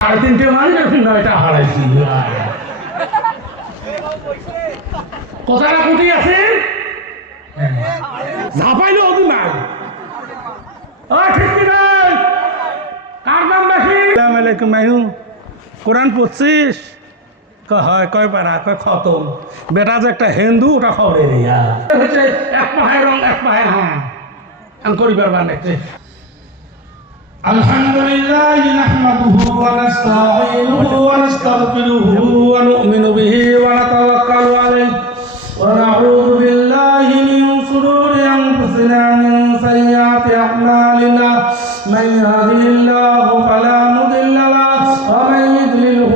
3:30 মানে 9টা হারাইছি কোথায় কুটি আছে ঝাপাইলো ওদি মাল ঠিক কি নাই কার নাম বেশি আসসালামু আলাইকুম মাইহু কোরআন পড়ছিস হয় কয় পারা কয় খতম বেটা যে একটা হিন্দু ওটা খবরে নেই হচ্ছে এক পাহাড় রং এক পাহাড় হ্যাঁ আমি করিবার বানাইছে الحمد لله نحمده ونستعينه ونستغفره ونؤمن به ونتوكل عليه ونعوذ بالله من شرور أنفسنا من سيئات أعمالنا من يهده الله فلا مضل له ومن يضلله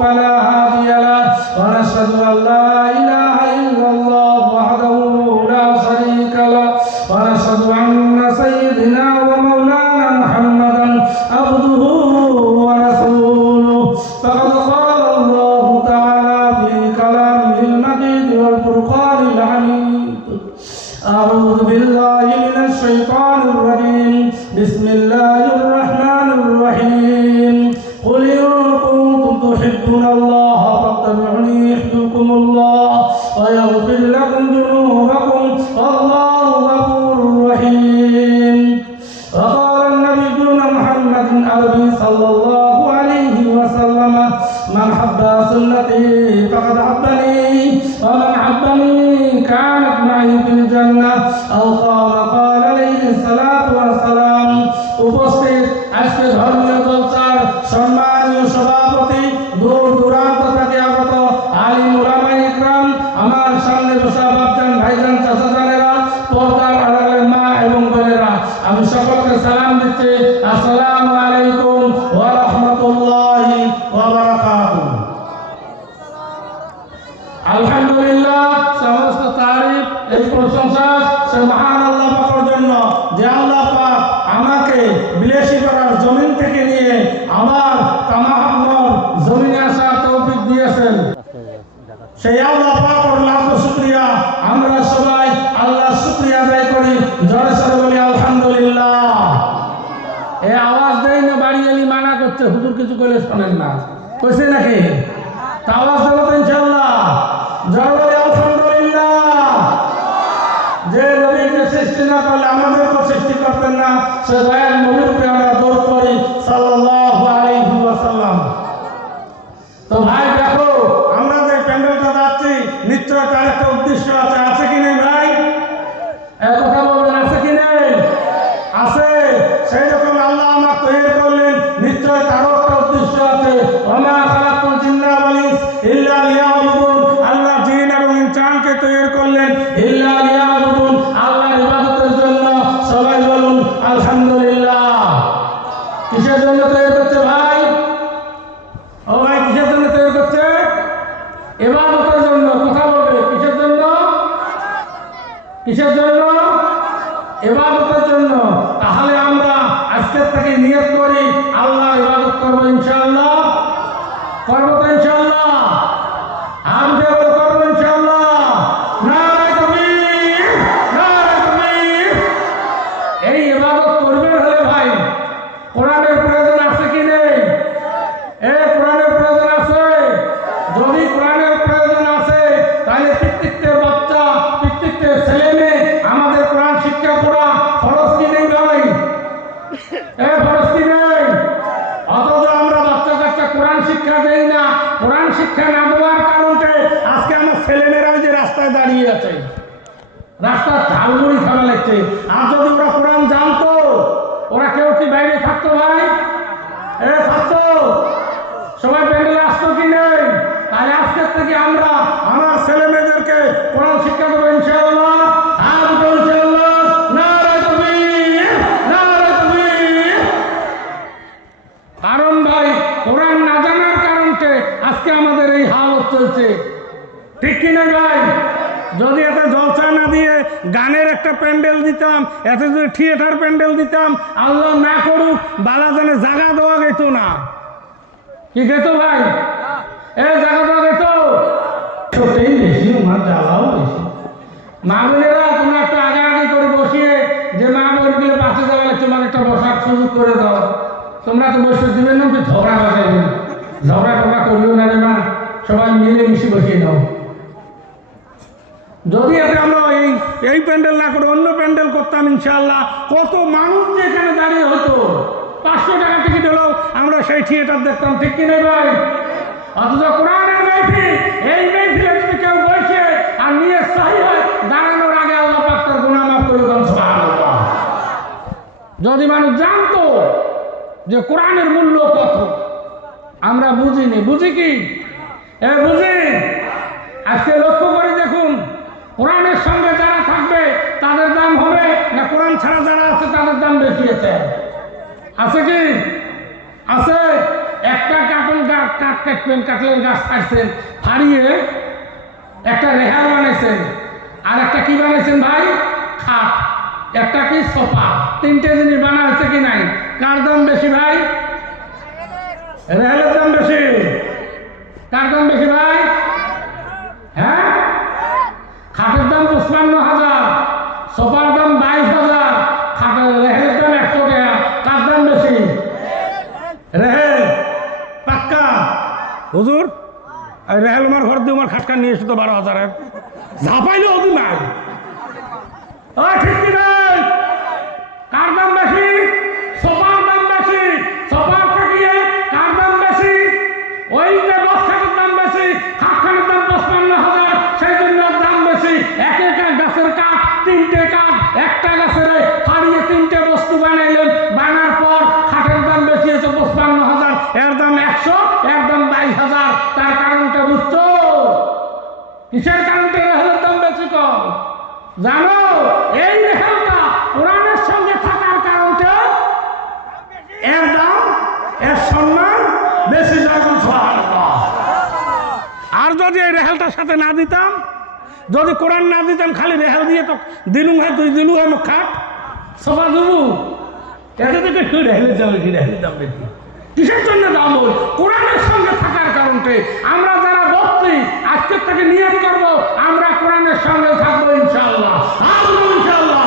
فلا هادي له ونشهد أن لا إله إلا الله وحده لا شريك له ونشهد أن سيدنا ومولانا محمدا عبده ورسوله فقد قال الله تعالى في كلامه المجيد والفرقان الحميد أعوذ بالله من الشيطان الرجيم بسم الله الرحمن الرحيم قل إن كنتم تحبون الله فاتبعوني يحببكم الله ويغفر لكم ذنوبكم والله غفور رحيم وقال النبينا محمد عربي صلى الله عليه وسلم من حب سنتي فقد حبني ومن حبني كانت معي في الجنة أو قال عليه الصلاة والسلام উপস্থিত আজকে ধর্মীয় জলসার সম্মানীয় সভাপতি দূর দূরান্ত থেকে আগত আলিম উলামায়ে ইকরাম আমার সামনে বসা বাপজান ভাইজান চাচাজানেরা পর্দার আড়ালের মা এবং বোনেরা আমি সকলকে সালাম দিচ্ছি আসসালামু আলাইকুম ওয়া রাহমাতুল্লাহি ওয়া বারাকাতুহু আলহামদুলিল্লাহ সমস্ত তারিফ এই প্রশংসা সে মহান আল্লাহ পাকের জন্য যে আল্লাহ পাক আমাকে বিলেসীপাড়ার জমিন থেকে নিয়ে আমার কামাহাম্মর জমিনে আসার তৌফিক দিয়েছেন সেই আল্লাহ পাকের লাখ শুকরিয়া আমরা সবাই আল্লাহর শুকরিয়া আদায় করি জোরে সোরে বলি আলহামদুলিল্লাহ এই আওয়াজ দেই না বাড়ি এলি মানা করছে হুজুর কিছু কইলে শোনেন না কইছে নাকি তা আওয়াজ দেবো তো ইনশাআল্লাহ জোরে বলি আলহামদুলিল্লাহ যে নবীকে সৃষ্টি না করলে আমাদেরকে সৃষ্টি করতেন না সে দয়াল নবীর উপরে আমরা দরুদ পড়ি সাল্লাল্লাহু আলাইহি ওয়াসাল্লাম তো ভাই দেখো আমরা যে প্যান্ডেলটা যাচ্ছি নিশ্চয় তার একটা উদ্দেশ্য আছে কি নেই ভাই কথা বলবেন আছে কি নেই আছে সেই রকম আল্লাহ আমাকে তৈরি করলেন নিশ্চয় তারও একটা উদ্দেশ্য আছে ওমা খালাকুল জিন্না ওয়াল ইনস ইল্লা লিয়াবুদুন আল্লাহ জিন এবং ইনসানকে তৈরি করলেন ইল্লা লিয়াবুদুন আল্লাহর ইবাদতের জন্য সবাই বলুন আলহামদুলিল্লাহ কিসের জন্য তৈরি করছে ভাই ও ভাই কিসের জন্য তৈরি করছে ইবাদতের জন্য কথা বলবে কিসের জন্য কিসের জন্য ইবাদতের জন্য তাহলে আমরা আজকের থেকে নিয়ত করি আল্লাহ ইবাদত করব ইনশাআল্লাহ করব তো ইনশাআল্লাহ আমরা করব ইনশাআল্লাহ নারে তাকবীর নারে তাকবীর এই ইবাদত করবে হলে ভাই কোরআনের প্রয়োজন আছে কি নেই কোরআনের প্রয়োজন আছে যদি কোরআনের প্রয়োজন আছে তাহলে প্রত্যেকটা বাচ্চা প্রত্যেকটা ছেলে মেয়ে আমাদের কোরআন শিক্ষা করা ফরজ কি নেই ভাই ফরজ কি নেই অথচ আমরা বাচ্চা কাচ্চা কোরআন শিক্ষা দেই না কোরআন শিক্ষা না দেওয়ার কারণে আজকে আমার ছেলেমেয়েরা যে রাস্তায় দাঁড়িয়ে আছে রাস্তার ঝালমুড়ি খাওয়া লাগছে আর যদি ওরা কোরআন জানতো ওরা কেউ কি বাইরে থাকতো ভাই থাকতো সবাই প্যান্ডেলে আসতো কি নেই তাহলে আজকের থেকে আমরা আমার ছেলে মেয়েদেরকে কোরআন শিক্ষা দেবো ইনশাআল্লাহ ইনশাআল্লাহ নারে তাকবীর নারে তাকবীর কারণ ভাই কোরআন না জানার কারণে আজকে আমাদের এই হালত চলছে ঠিক কি না ভাই যদি এত জলসা না দিয়ে গানের একটা প্যান্ডেল দিতাম এত যদি থিয়েটার প্যান্ডেল দিতাম আল্লাহ না করুক বালাজানে জায়গা দেওয়া যেত না কি যেত ভাই জায়গা দেওয়া যেত ছোটই বেশি আমার জ্বালাও বেশি মা বোনেরা তোমরা একটা আগে আগে করে বসিয়ে যে মা বোনগুলো পাশে যাওয়া তোমার একটা বসার সুযোগ করে দাও তোমরা তো বসে দিবেন না, ঝগড়া বাজাইবেন। ঝগড়া টগড়া করিও না রে মা, সবাই মিলে মিশে বসিয়ে দাও। যদি এতে আমরা এই প্যান্ডেল না করে অন্য প্যান্ডেল করতাম, ইনশাআল্লাহ কত মানুষ যে এখানে দাঁড়িয়ে হতো। 500 টাকা টিকিট হলেও আমরা সেই থিয়েটার দেখতাম, ঠিক কি নেই ভাই? অথচ কোরআনের মাহফিল, এই মাহফিলে যদি কেউ বসে আর নিয়ে সহি হয়, দাঁড়ানোর আগে আল্লাহ পাক তার গুনাহ মাফ করে দেন, সুবহানাল্লাহ। যদি মানুষ জানতো যে কোরআনের মূল্য কত, আমরা বুঝিনি। বুঝি কি? বুঝি। আজকে লক্ষ্য করে দেখুন, কোরআনের সঙ্গে যারা থাকবে তাদের দাম হবে না, কোরআন ছাড়া যারা আছে তাদের দাম বেশি আছে কি? আছে। একটা কাটলেন গাছ ছাড়ছেন, ফাড়িয়ে একটা রেহাল বানাইছেন, আর একটা কি বানাইছেন ভাই? খাট। একটা কি? সোফা। 3টে জিনিস বানা হচ্ছে কি নাই? কার দাম বেশি ভাই? রেহালের দাম বেশি। কার দাম বেশি ভাই? হ্যাঁ, খাটের দাম 55,000, সোফার দাম 22,000, খাটের রেহেলের দাম 100 টাকা। কার দাম বেশি? রেহেল। পাক্কা হুজুর, রেহেল আমার ঘর দিয়ে আমার খাটকা নিয়ে এসে তো 12,000-এর ঝাপাইলে অতি নাই। ঠিক কি নাই? কার দাম বেশি? সোফার দাম বেশি। সোফার থেকে কার দাম বেশি? ওই যে বস্তার দাম বেশি, খাটখানের দাম 55,000, সেই জন্য দাম বেশি। এক গাছের কাঠ, 3টে কাঠ, একটা গাছের ফাড়িয়ে 3টে বস্তু বানাইলেন, বানার পর খাটের দাম বেশি হয়েছে 55,000, এর দাম 100, এর দাম 22,000। তার কারণটা বুঝছো? কিসের কারণটা রেহেলের দাম বেশি কম জানো? এই রেহেলটা কোরআনের সঙ্গে থাকার কারণটা এর দাম, এর সম্মান বেশি যাবে। আর যদি এই রেহেলটার সাথে না দিতাম, যদি কোরআন না দিতাম, খালি রেহেল দিয়ে তো দিলু হয়, 2 দিলু হয় খাট সবার দিলু, এতে থেকে কি রেহেলের দাম বেশি? রেহেলের দাম বেশি কিসের জন্য দাম? ওই কোরআনের সঙ্গে থাকার কারণে আমরা যারা বলছি আজকের থেকে নিয়ত করব আমরা কোরআনের সঙ্গে থাকবো ইনশাআল্লাহ। ইনশাআল্লাহ।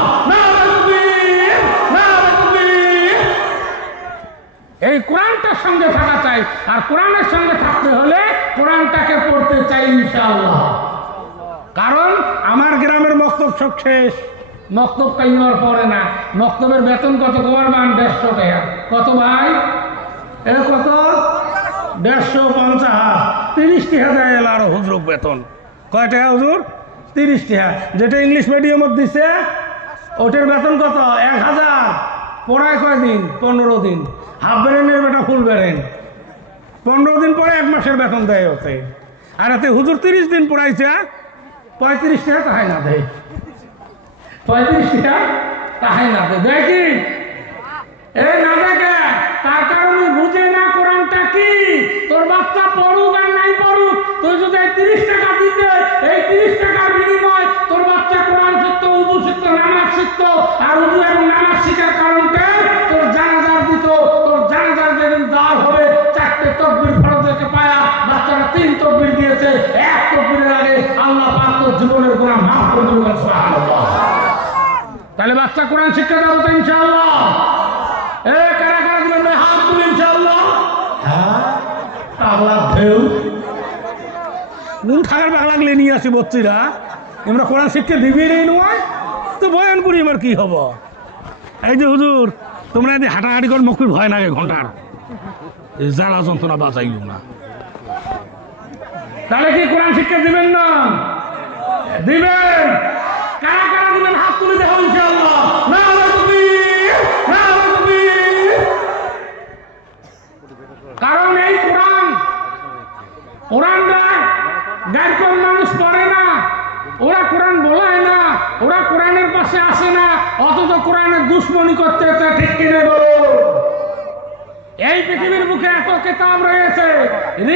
এই কোরআনটার সঙ্গে থাকা চাই, আর কোরআনের সঙ্গে থাকতে হলে কোরআনটাকে পড়তে চাই ইনশাআল্লাহ। কারণ আমার গ্রামের মক্তব সব শেষ, মক্তব কাইমার পড়ে না। মক্তবের বেতন কত? গভর্নমেন্ট 150 টাকা। কত ভাই? কত? 150, 30 টাকা দেয় আরো হুজুর বেতন। কয় টাকা হুজুর? 30 টাকা। যেটা ইংলিশ মিডিয়ামত দিছে ওটার বেতন কত? 1000। পড়ায় কয়দিন? 15 দিন। হাফ বেরেনের বেটা ফুল বেরেন, 15 দিন পরে 1 মাসের বেতন দেয় ওতে। আর এতে হুজুর 30 দিন পড়াইছে, 35 টাকা তাহাই না দেয়। 35 টাকা তাহাই না দেয়। দেয় কি? না দেখে, তার কারণে বুঝে না কোরআনটা কি। তোর বাচ্চা পড়ুক আর নাই পড়ুক, তুই যদি 30 টাকা দিতে, এই 30 টাকার বিনিময় তোর বাচ্চা কোরআন শিখতো, উজু শিখতো, নামাজ শিখতো, আর উজু এবং নামাজ শিখার কারণটা তোর জানাজার দিত। তোর জানাজার যেদিন দাঁড় হবে, 4টে তকবীর ফরজকে পায়া বাচ্চারা 3 তকবীর দিয়েছে, 1 তকবীরের আগে আল্লাহ পাক তোর জীবনের গুনাহ মাফ করে দিবেন, সুবহানাল্লাহ। তাহলে বাচ্চা কোরআন শিক্ষা দেবো তো ইনশাআল্লাহ। কারা কারা দিবেন হাত তুলে ইনশাআল্লাহ। হ্যাঁ, পাগলা ঢেউ নুন থাকার পাগলা লাগলে নিয়ে আসি বচ্চিরা, আমরা কোরআন শিক্ষা দিবি নেই নয় তো বয়ান করি এবার কি হব? এই যে হুজুর, তোমরা যদি হাঁটাহাঁটি কর মুখের ভয় লাগে ঘন্টার, জ্বালা যন্ত্রণা বাঁচাইও না। তাহলে কি কোরআন শিক্ষা দিবেন না? দিবেন। কারা কারা দিবেন হাত তুলে দেখো ইনশাআল্লাহ। না কারণ এই কোরআনটা গায়কর মানুষ পড়ে না, ওরা কোরআন বলায় না, ওরা কোরআনের পাশে আসে না, অথচ কোরআনের দুশ্মনী করতে চায়, ঠিক কিনে বলো? এই পৃথিবীর মুখে এত কেতাব রয়েছে,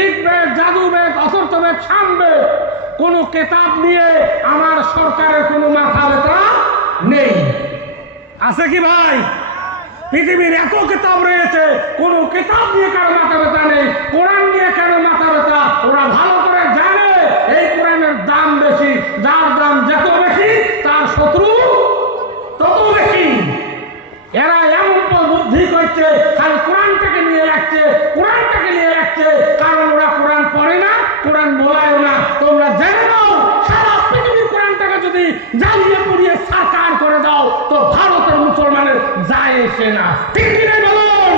ঋগ্বেদ, যাদুবেদ, অথর্ববেদ, সামবেদ, কোন কেতাব নিয়ে আমার সরকারের কোনো মাথা ব্যথা নেই। আছে কি ভাই? পৃথিবীর এত কেতাব রয়েছে, কোন কেতাব নিয়ে কারো মাথা ব্যথা নেই। কোরআন নিয়ে কেন মাথা ব্যথা? ওরা ভালো করে জানে এই কোরআনের দাম বেশি, যার দাম যত বেশি তার শত্রু তত বেশি। এরা এমন বুদ্ধি করছে, খালি কোরআনটাকে হয়েছে, কারণ ওরা কোরআন পড়ে না, কোরআন বলায়ও না। তোমরা জেনে নাও, সারা পৃথিবীর কোরআনটাকে যদি জ্বালিয়ে পুড়িয়ে সাকার করে দাও তো ভারতের মুসলমানের যায় এসে না। ঠিক কিনা বলুন?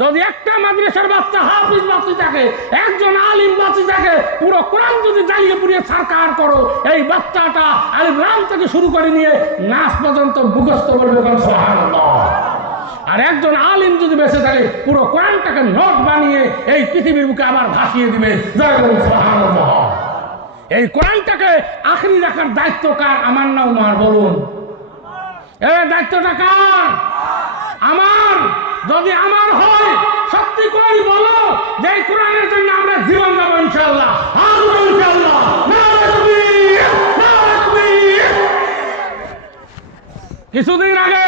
যদি একটা মাদ্রাসার বাচ্চা হাফিজ বাঁচি থাকে, একজন আলিম বাঁচি থাকে, পুরো কোরআন যদি জ্বালিয়ে পুড়িয়ে সারকার করো, এই বাচ্চাটা আলিফ লাম থেকে শুরু করে নিয়ে নাস পর্যন্ত মুখস্থ করবে সুবহানাল্লাহ। আর একজন আলিম যদি বেঁচে থাকে, পুরো কোরআনটাকে নোট বানিয়ে এই পৃথিবীর বুকে আবার ভাসিয়ে দিবে। জয় বলুন সুবহানাল্লাহ। এই কোরআনটাকে আখরি রাখার দায়িত্ব কার? আমার না উমার? বলুন, এই দায়িত্বটা কার? আমার। যদি আমার হয়, সত্যি করে বলো যে এই কোরআনের জন্য আমরা জীবন দেবো ইনশাআল্লাহ। ইনশাআল্লাহ। কিছুদিন আগে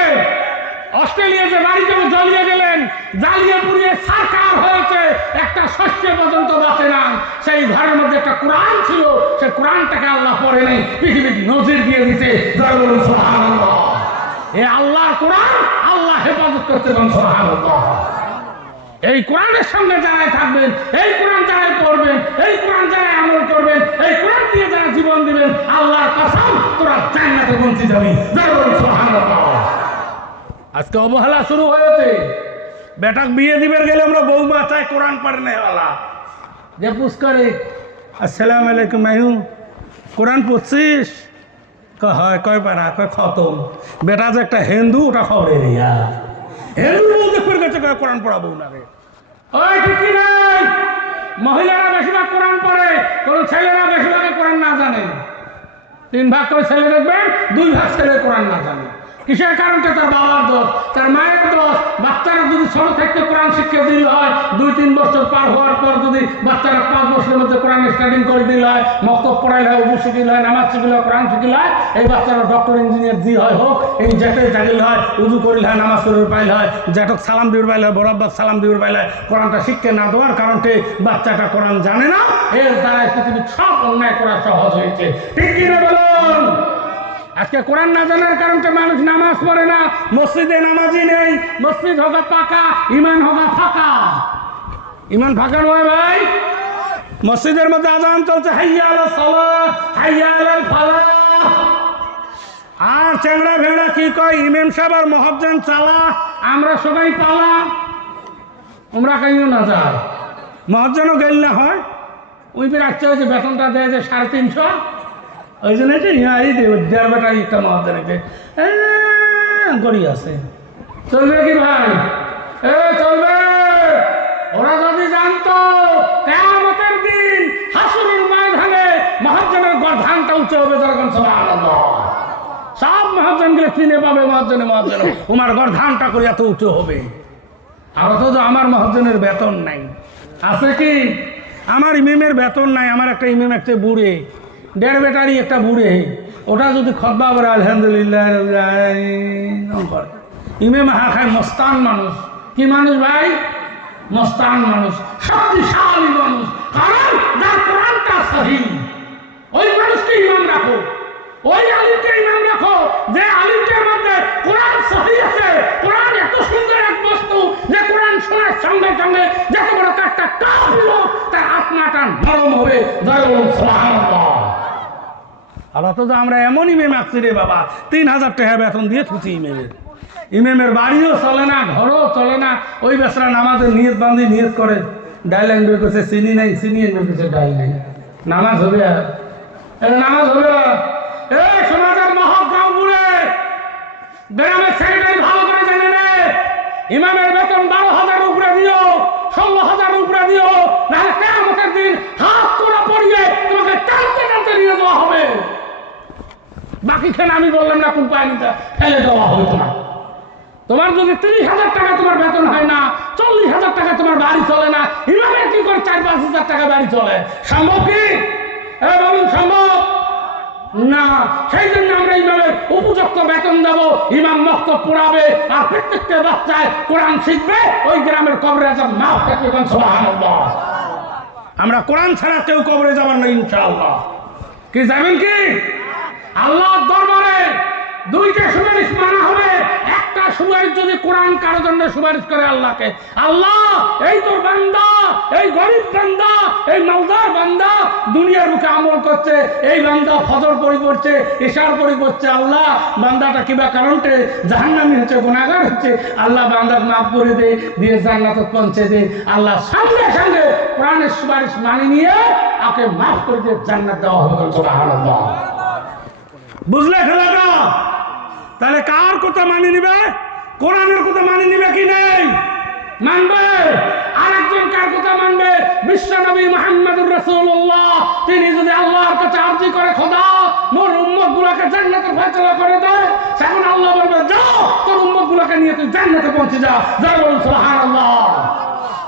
অস্ট্রেলিয়াতে বাড়িতে জ্বলিয়ে গেলেন, জ্বালিয়ে পুড়িয়ে সারকার হয়েছে, একটা শস্য পর্যন্ত বাঁচে না। সেই ঘরের মধ্যে একটা কোরআন ছিল, সেই কোরআনটাকে আল্লাহ পড়ে নেই, পৃথিবীর নজির দিয়ে দিতে। জয় বলুন সুবহানাল্লাহ। এই আল্লাহর কোরআন আল্লাহ হেফাজত করতে পারেন সুবহানাল্লাহ। এই কোরআনের সঙ্গে যারাই থাকবেন, এই কোরআন যারাই পড়বেন, এই কোরআন যারাই আমল করবেন, এই কোরআন দিয়ে যারা জীবন দিবেন, আল্লাহর কসম তোরা জান্নাতে পৌঁছে যাবি। জয় বলুন সুবহানাল্লাহ। আজকে অবহেলা শুরু হয়েছে। বেটাক বিয়ে দিবের গেলে আমরা বৌমা চাই কোরআন পড়নে वाला, যে পুষ্করে আসসালামু আলাইকুম মাইহু, কোরআন পড়ছিস? হয় কয় পারা, কয় খতম। বেটা যে একটা হিন্দু, ওটা খবরে রিয়া হিন্দু বলতে করে গেছে কোরআন পড়াবো না রে। ওই ঠিক কি নাই? মহিলারা বেশিরভাগ কোরআন পড়ে, কোন ছেলেরা বেশিরভাগ কোরআন না জানে। 3 ভাগ করে ছেলে দেখবেন, 2 ভাগ ছেলে কোরআন না জানে। কিসের কারণটা? তার বাবার দোষ, তার মায়ের দোষ। বাচ্চারা যদি ছোট থেকে কোরআন শিক্ষা দিল হয়, 2-3 বছর পার হওয়ার পর যদি বাচ্চারা 5 বছরের মধ্যে কোরআন স্টার্টিং করে দিল হয়, মক্তব পড়াইল হয়, উজু শিখিল হয়, নামাজ শিখিল হয়, কোরআন শিখিল হয়, এই বাচ্চারা ডক্টর ইঞ্জিনিয়ার দি হয় হোক, এই যেতে জাগিল হয়, উজু করিল হয়, নামাজ করিল পাইল হয়, যেটক সালাম দিবার পাইল হয়, বরাব্বাস সালাম দিবার পাইল হয়। কোরআনটা শিক্ষা না দেওয়ার কারণে বাচ্চাটা কোরআন জানে না, এর দ্বারাই পৃথিবীর সব অন্যায় করা সহজ হয়েছে। ঠিক কিনা বলুন? আজকে কোরআন না জানার কারণে মানুষ নামাজ পড়ে না, মসজিদে নামাজি নেই, মসজিদ হোক পাকা, ইমান হোক ফাঁকা। ইমান ফাঁকা নয় ভাই। মসজিদের মধ্যে আযান চলছে, হাইয়া আলাস সালাহ, হাইয়া আলাল ফালাহ। আর চ্যাংড়া ভেড়া কি কয়, ইমাম সাহেব আর মুয়াজ্জিন চালা, আমরা সবাই পালা। তোমরা কাইও না যা, মুয়াজ্জিনও গেল না হয়। ওই বের আচ্ছা হয়েছে, বেতনটা দেয় যে 350, ওই জন্য দেড় বেটা ইটা মহাজনকে গড়ি আছে। চলবে কি ভাই? চলবে। ওরা যদি জানতো কিয়ামতের দিন হাসরের ময়দানে মহাজনের গর্দানটা উঁচু হবে, যখন সুবহানাল্লাহ, সব মহাজনগুলো চিনে পাবে, মহাজনে তোমার গর্দানটা করে এত উঁচু হবে। আর অথচ আমার মহাজনের বেতন নাই। আছে কি? আমার ইমামের বেতন নাই। আমার একটা ইমাম একটা বুড়ে, 1.5 বেটারই একটা বুড়ে, ওটা যদি খতবা করে আলহামদুলিল্লাহ করে, ইমাম হা খায় মস্তান মানুষ। কি মানুষ ভাই? মস্তান মানুষ, শক্তিশালী মানুষ। কারণ যার কোরআনটা সহি, ওই মানুষকে ইমাম রাখো, ওই আলিমকে ইমাম রাখো, যে আলিমটার মধ্যে কোরআন সহি আছে। কোরআন এত সুন্দর এক বস্তু যে কোরআন শোনার সঙ্গে সঙ্গে যত বড় কাজটা কাফির হোক, তার আত্মাটা নরম হবে। জয় বলুন সুবহানাল্লাহ। আর অথচ আমরা এমন ইমাম আছি রে বাবা, 3000 টাকা বেতন দিয়ে থুচি ইমামের। ইমামের বাড়িও চলে না, ঘরও চলে না। ওই বেচারা নামাজের নিয়ত বান্ধি নিয়ত করে, ডাইল বের করছে চিনি নাই, চিনি বের করছে ডাইল নাই। নামাজ হবে? নামাজ হবে? সমাজের মহৎ গাঁও বুড়ে গ্রামের সেক্রেটারি ভালো করে জেনে নে, ইমামের বেতন 12,000 উপরে দিও, 16,000 উপরে দিও, নাহলে কিয়ামতের দিন হাত তোলা পড়িয়ে তোমাকে টানতে টানতে নিয়ে যাওয়া হবে। বাকি খেলে আমি বললাম না কোন পায়নিটা ফেলে দেওয়া হবে। তোমার যদি 30,000 টাকা তোমার বেতন হয় না, 40,000 টাকা তোমার বাড়ি চলে না, ইমামের কি করে 4-5 হাজার টাকা বাড়ি চলে? সম্ভব কি? বলুন সম্ভব না। সেই জন্য আমরা ইমামের উপযুক্ত বেতন দেবো, ইমাম মক্তব পড়াবে, আর প্রত্যেকটা বাচ্চায় কোরআন শিখবে। ওই গ্রামের কবরে আজাব মাফ থাকবে। সুবহানাল্লাহ। আমরা কোরআন ছাড়া কেউ কবরে যাবেন না ইনশাআল্লাহ। কি যাবেন কি? আল্লাহর দরবারে দুইটা সুপারিশ মানা হবে। একটা সুপারিশ যদি কোরআন কারোর জন্য সুপারিশ করে আল্লাহকে, আল্লাহ এই তোর বান্দা, এই গরিব বান্দা, এই মালদার বান্দা দুনিয়ার মুখে আমল করছে, এই বান্দা ফজর পড়ি করছে, ইশার পড়ি করছে, আল্লাহ বান্দাটা কিবা কারণে জাহান্নামী হচ্ছে, গুনাহগার হচ্ছে, আল্লাহ বান্দাকে মাফ করে দে, দিয়ে জান্নাতে পৌঁছে দে। আল্লাহ সঙ্গে সঙ্গে কোরআনের সুপারিশ মানি নিয়ে ওকে মাফ করে দিয়ে জান্নাত দেওয়া হবে। সুবহানাল্লাহ। বুঝলে খেলাটা? তাহলে কার কথা মানি নিবে? কোরআনের কথা মানি নিবে কি নেই? মানবে। আরেকজন কার কথা মানবে? বিশ্বনবী মুহাম্মদুর রাসূলুল্লাহ। তিনি যদি আল্লাহর কাছে আরজি করে, খোদা মোর উম্মত গুলাকে জান্নাতে ফয়সালা করে দে, তখন আল্লাহ বলবে যাও তোর উম্মত গুলাকে নিয়ে তুই জান্নাতে পৌঁছে যা। যারা বলুন সুবহানাল্লাহ।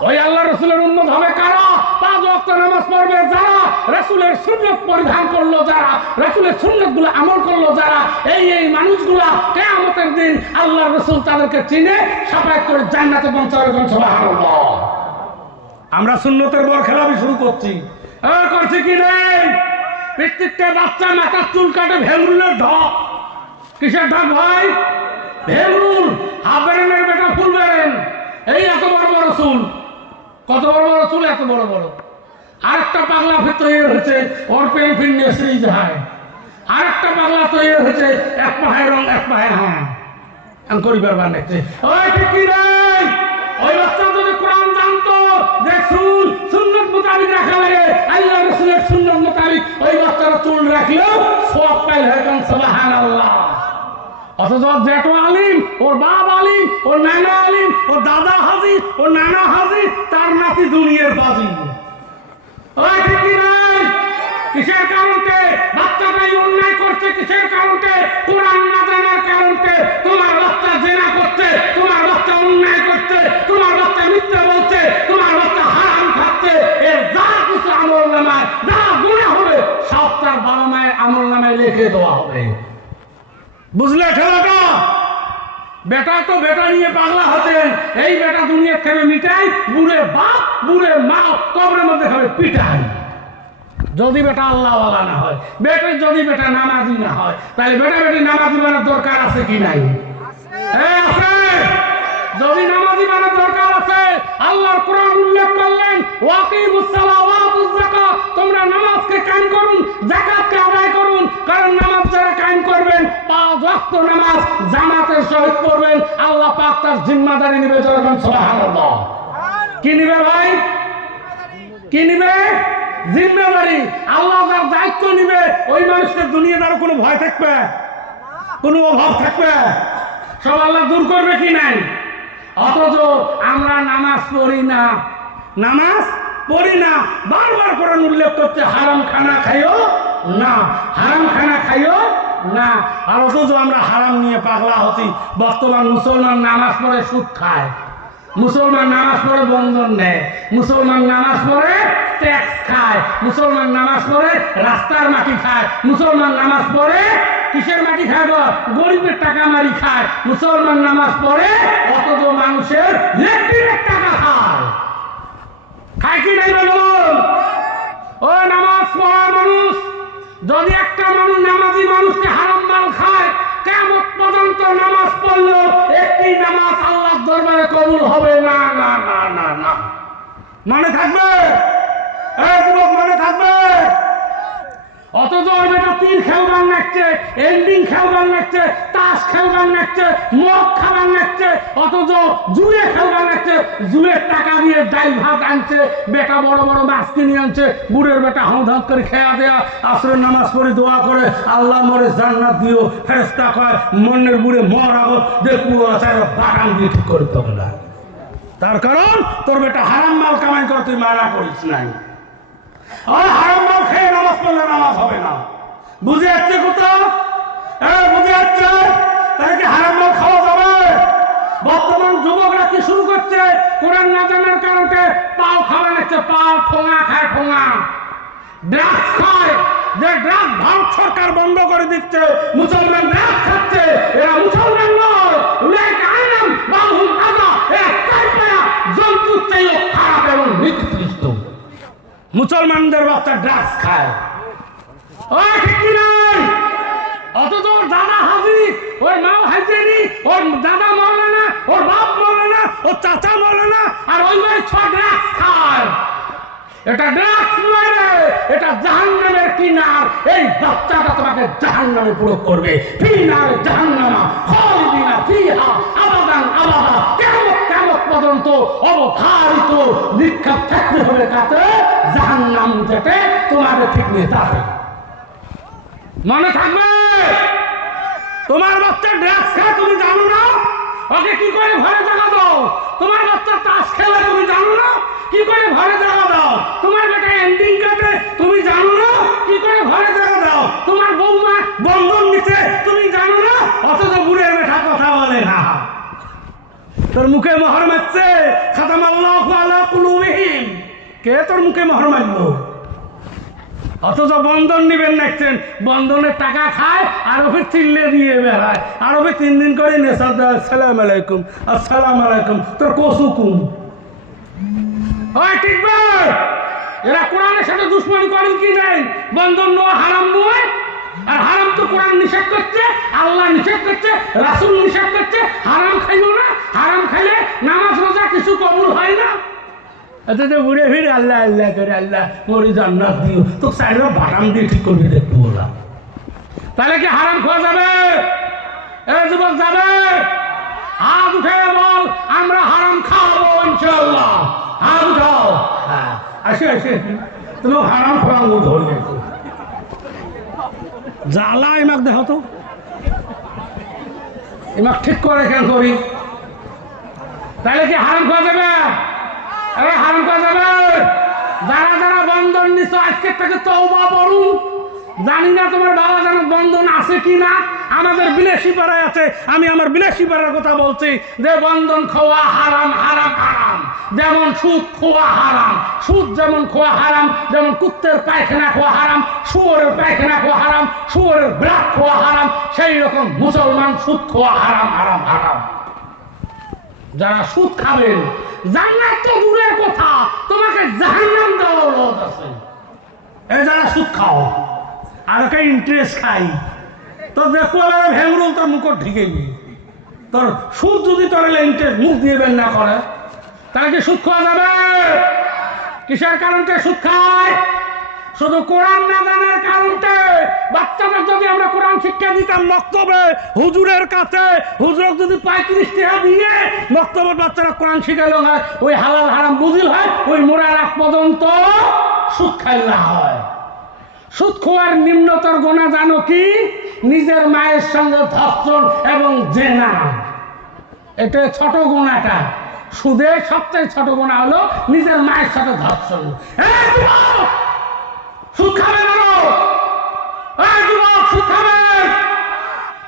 ওই আল্লাহ রাসূলের উম্মত হবে কারা? 5 ওয়াক্ত নামাজ পড়বে যারা, রাসূলের সুন্নাত পরিধান করলো যারা, রাসূলের সুন্নাতগুলো আমল করলো যারা, এই মানুষগুলা কিয়ামতের দিন আল্লাহ রাসূল তাদেরকে চিনে সাফায়াত করে জান্নাতে পৌঁছাবে। সুবহানাল্লাহ। আমরা সুন্নতের বড় খেলাবি শুরু করছি। করছি কি নেই? প্রত্যেকটা বাচ্চা মাথার চুল কাটে ভেঙরুলের ঢক। কিসের ঢক ভাই? ভেঙরুল। হাফ বেরেনের বেটা ফুল বেরেন, এই এত বড় বড় চুল। কত বড় বড় চুল, এত বড় বড়। আরেকটা পাগলা ফির তৈরি হয়েছে, ওর প্রেম ফিরনে সেই যায়। আরেকটা পাগলা তৈরি হয়েছে, এক পাহাড় রং এক পাহাড় হ্যাঁ করিবার বানাচ্ছে। ওই ঠিক কি নেই? ওই বাচ্চা যদি কোরআন জানতো যে সুন্নত মোতাবিক রাখা লাগে, আল্লাহ রাসূলের সুন্নত মোতাবিক ওই বাচ্চারা চুল রাখলেও সওয়াব পাইল। সুবহানাল্লাহ। অথচ জেঠু আলিম, ওর বাপ আলিম, ওর নানা আলিম, ওর দাদা হাজি, ওর নানা হাজি, তার নাতি দুনিয়ার বাজি। ওই ঠিক কি নাই? কিসের কারণে বাচ্চাটাই অন্যায় করছে? কিসের কারণে? কোরআন না জানার কারণে। তোমার বাচ্চা জেনা করছে, তোমার বাচ্চা অন্যায় করছে, তোমার বাচ্চা মিথ্যা বলছে, তোমার বাচ্চা হারাম খাচ্ছে, এর যা কিছু আমল নামায় যা গুনাহ হবে সব তার বাবা মায়ের আমল নামায় লিখে দেওয়া হবে। বুঝলে খেলাটা? বেটা তো বেটা নিয়ে পাগলা হতেন, এই বেটা দুনিয়া থেকে মিটাই, বুড়ে বাপ বুড়ে মা কবরের মধ্যে খাবে পিটাই। যদি বেটা আল্লাহওয়ালা না হয়, যদি বেটা নামাজি না হয়, তাহলে বেটা বেটি নামাজি বানার দরকার আছে কি নাই? আছে। যদি নামাজি বানার দরকার আছে, আল্লাহর কোরআন উল্লেখ করলেন ওয়াকিমুস সালাহ ওয়া আতুজ যাকাত, তোমরা নামাজকে কায়েম করুন, যাকাতকে আদায় করুন। কারণ নামাজ যারা কায়েম করবেন, 5 ওয়াক্ত নামাজ জামাতের সহিত পড়বেন, আল্লাহ পাক তার জিম্মাদারি নেবে। যখন সুবহানাল্লাহ। কি নিবে ভাই? কি নিবে? জিম্মাদারি। আল্লাহ যার দায়িত্ব নিবে, ওই মানুষের দুনিয়ার কোনো ভয় থাকবে, কোনো অভাব থাকবে? সব আল্লাহ দূর করবে কি নাই? অথচ আমরা নামাজ পড়ি না, নামাজ পড়ি না। বারবার করে উল্লেখ করছে হারাম খানা খাইও না, হারাম খানা খাইও না। আর অথচ আমরা হারাম নিয়ে পাগলা হচ্ছি। বর্তমান মুসলমান নামাজ পড়ে সুদ খায়, মুসলমান নামাজ পড়ে বন্ধন নেয়, মুসলমান নামাজ পড়ে ট্যাক্স খায়, মুসলমান নামাজ পড়ে রাস্তার মাটি খায়, মুসলমান নামাজ পড়ে কিসের মাটি খায়? গরিবের টাকা মারি খায়। মুসলমান নামাজ পড়ে, অথচ মানুষের লেট্রিনের টাকা খায়। খায় কি নাই বলুন? ও নামাজ পড়ার মানুষ, যদি একটা মানুষ নামাজি মানুষকে হারাম মাল খায়, কিয়ামত পর্যন্ত নামাজ পড়লেও একটি নামাজ আল্লাহর দরবারে কবুল হবে না। না না না না, মনে থাকবে? এই যুবক মনে থাকবে? অথচ এটা তীর খেলবার নাচছে, এন্ডিং খেলবার নাচছে, তাস খেলবার নাচছে, মদ খাবার নাচছে, অথচ জুয়ে খেলবার নাচছে। জুয়ের টাকা দিয়ে ডাল ভাত আনছে, বেটা বড় বড় মাছ কিনে আনছে, বুড়ের বেটা হাঁত করে খেয়া দেয়া, আসরের নামাজ পড়ে দোয়া করে আল্লাহ মরে জান্নাত দিও। ফেরেশতা কয় মনের বুড়ে মর আগত দেখবো বাগান দিয়ে ঠিক করতে হবে না। তার কারণ তোর বেটা হারাম মাল কামাই করে তুই মানা করিস নাই। আর হারাম মাল খেয়ে নামাজ পড়লে নামাজ হবে না। বুঝে যাচ্ছে কোথাও? বুঝে যাচ্ছে? তাই কি হারাম মাল খাওয়া যাবে? বর্তমান যুবকরা কি শুরু করছে? কোরআন না জানার কারণে পাও খাওয়া লাগছে, পাও ঠোঙা খায়, ঠোঙা ড্রাগস খায়। যে ড্রাগস ভারত সরকার বন্ধ করে দিচ্ছে, মুসলমান ড্রাগস খাচ্ছে। এরা মুসলমান নয়, উলাইকা আনাম বাহুম আযা, এরা কাইপায়া জন্তুর চেয়েও খারাপ এবং নিকৃষ্ট। মুসলমানদের বাচ্চা ড্রাগস খায়। ঠিক কি নাই? অথচ ওর দাদা হাজি, ওর মা হাজিনি, ওর দাদা মৌলানা, ওর বাপ মৌলানা, ওর চাচা মৌলানা, আর ওই ভাই 6 ড্রাগস খায়। এটা ড্রাগস নয় রে, এটা জাহান্নামের কিনার। এই বাচ্চাটা তোমাকে জাহান্নামে প্রয়োগ করবে। ফিনার জাহান্নামা খালিদিনা ফিহা আবাদান আবাদা, কিয়ামত পর্যন্ত অবধারিত নিক্ষেপ থাকতে হবে কাছে জাহান্নাম যেতে তোমাদের ঠিক নেই তাতে মনে থাকবে। তোমার বাচ্চা ড্রাগস খায় তুমি জানো না, ওকে কি করে ঘরে জায়গা দাও? তোমার বাচ্চা তাস খেলে তুমি জানো না, কি করে ঘরে জায়গা দাও? তোমার বেটা এন্ডিং কাটে তুমি জানো না, কি করে ঘরে জায়গা দাও? তোমার বৌমা বন্ধন নিতে তুমি জানো না, অথচ বুড়ে বেটা কথা বলে না। তোর মুখে মোহর মারছে, খাতামাল্লাহু আলা কুলুবিহিম। কে তোর মুখে মোহর মারলো? অথচ বন্ধন নিবেন দেখছেন, বন্ধনের টাকা খায় আর ওকে চিল্লে দিয়ে বেড়ায়, আর ওকে 3 দিন করে নেশা দেয়। আসসালাম আলাইকুম, আসসালাম আলাইকুম। তোর কসুকুম হয় ঠিক বল? এরা কোরআনের সাথে দুশ্মনী করেন কি নাই? বন্ধন নেওয়া হারাম নয়, আর হারাম তো কোরআন নিষেধ করছে, আল্লাহ নিষেধ করছে, রাসূল নিষেধ করছে। হারাম খাইও না, হারাম খাইলে নামাজ রোজা কিছু কবুল হয় না। এত তো ঘুরে ফিরে আল্লাহ আল্লাহ করে আল্লাহ মরি জান্নাত দিও, তো চাইলেও বাটাম দিয়ে ঠিক করবি দেখবো ওরা। তাহলে কি হারাম খাওয়া যাবে? এ যুবক যাবে? হাত উঠে বল আমরা হারাম খাওয়াবো ইনশাআল্লাহ। হাত উঠাও। হ্যাঁ আসে আসে, তুমি হারাম খাওয়াবো ধরে জ্বালা। এমাক দেখো তো, এমাক ঠিক করে কেন করি? তাহলে কি হারাম খাওয়া যাবে? আরে হারাম খাওয়া যাবে। যারা যারা বন্ধন নিচ্ছ আজকের থেকে তওবা করুন। জানি না তোমার বাবা যেন বন্ধন আছে কি না, আমাদের বিলাসী পাড়ায় আছে। আমি আমার বিলাসী পাড়ার কথা বলছি যে বন্ধন খাওয়া হারাম, হারাম হারাম। যেমন সুদ খাওয়া হারাম, সুদ যেমন খাওয়া হারাম, যেমন কুত্তের পায়খানা খাওয়া হারাম, শুয়োরের পায়খানা খাওয়া হারাম, শুয়োরের ব্লাড খাওয়া হারাম, সেই রকম মুসলমান সুদ খাওয়া হারাম, হারাম হারাম। যারা সুদ খাবেন জান্নাত তো দূরের কথা, তোমাকে জাহান্নাম দেওয়ার লোক আছে। এই যারা সুদ খাও আর ওকে ইন্টারেস্ট খাই, তোর দেখো ভেঙরুল তোর মুখ ঢেকে গিয়ে তোর সুদ যদি তোর ইন্টারেস্ট মুখ দিয়ে বের না করে, তাহলে কি সুদ খাওয়া যাবে? কিসের কারণে সুদ খায়? শুধু কোরআন না জানার কারণে। বাচ্চাদের যদি আমরা কোরআন শিক্ষা দিতাম মক্তবে হুজুরের কাছে, হুজুর যদি 35 টাকা দিয়ে মক্তবের বাচ্চারা কোরআন শিখাইলো হয়, ওই হালাল হারাম বুঝিল হয়, ওই মোরার আগ পর্যন্ত সুদ খাইলা হয়। সুদ খোয়ার নিম্নতর গোনা জানো কি? নিজের মায়ের সঙ্গে ধর্ষণ এবং জেনা। এটা ছোট গোনাটা। সুদের সবচেয়ে ছোট গোনা হলো নিজের মায়ের সাথে ধর্ষণ। সুদ খাবেন আরো, যুবক সুদ খাবেন,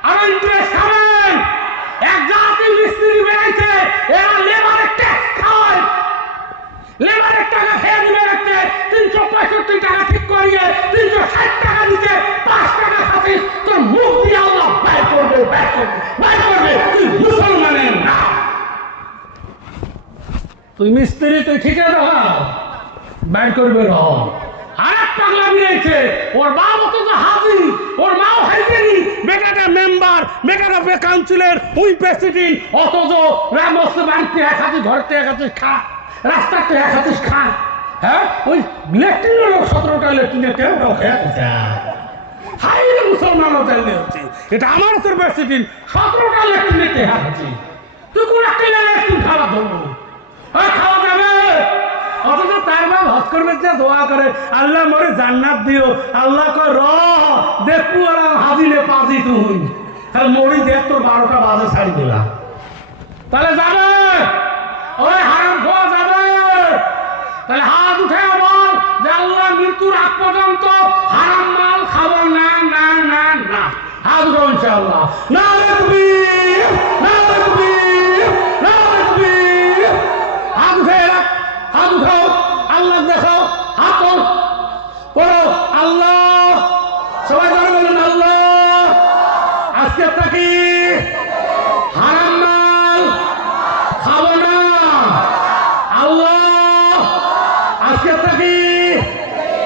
আরো ইন্টারেস্ট খাবেন। এক জাতির মিস্ত্রি বেড়াইছে, এরা লেবারের ট্যাক্স খায়, লেবারের টাকা খেয়ে দিবে রাখতে 365 টাকা ঠিক করিয়ে 360 টাকা দিতে 5 টাকা খাচ্ছিস, তোর মুখ দিয়ে আল্লাহ বাইর করবে, বাইর করবে, বাইর করবে। তুই মুসলমানের না, তুই মিস্ত্রি, তুই ঠিক আছে বাইর করবে। আরেক পাগলা বেরিয়েছে, ওর বাবা তো হাজি, ওর মাও হাজিনি, বেটাটা মেম্বার, বেটাটা কাউন্সিলর, ওই প্রেসিডেন্ট, অথচ রামস্ত বাড়িতে খাচ্ছিস, ঘর থেকে খাচ্ছিস, খা, রাস্তার থেকে খাচ্ছিস, খা। হ্যাঁ ওই লেট্রিনের লোক 17টা লেট্রিনে কেউ খেয়ে হাই মুসলমানও চাইলে হচ্ছে, এটা আমার তোর প্রেসিডেন্ট 17টা লেট্রিনে টেহা খাচ্ছি, তুই কোন একটা লেট্রিন খাওয়া ধরবো? খাওয়া যাবে? অথচ তার মা হজ করবে, দোয়া করে আল্লাহ মরে জান্নাত দিও। আল্লাহ কয় র দেখু আর হাজিলে পাজি তুই, তাহলে মরি দেখ তোর 12টা বাজে ছাড়ি দিলা। তাহলে যাবে ওই হারাম খাওয়া যাবে? তাহলে হাত উঠে বল যে আল্লাহ মৃত্যুর আগ পর্যন্ত হারাম মাল খাবো না, না না না। হাত উঠো ইনশাআল্লাহ। না তাকবীর, না তাকবীর, না তাকবীর। হাত উঠে রাখ, হাত উঠাও, আল্লাহ দেখাও, হাত পড়ো আল্লাহ। সবাই ধরে বলুন আল্লাহ। আজকে থাকি হারাম মাল খাবো না, আল্লাহ। আজকে থাকি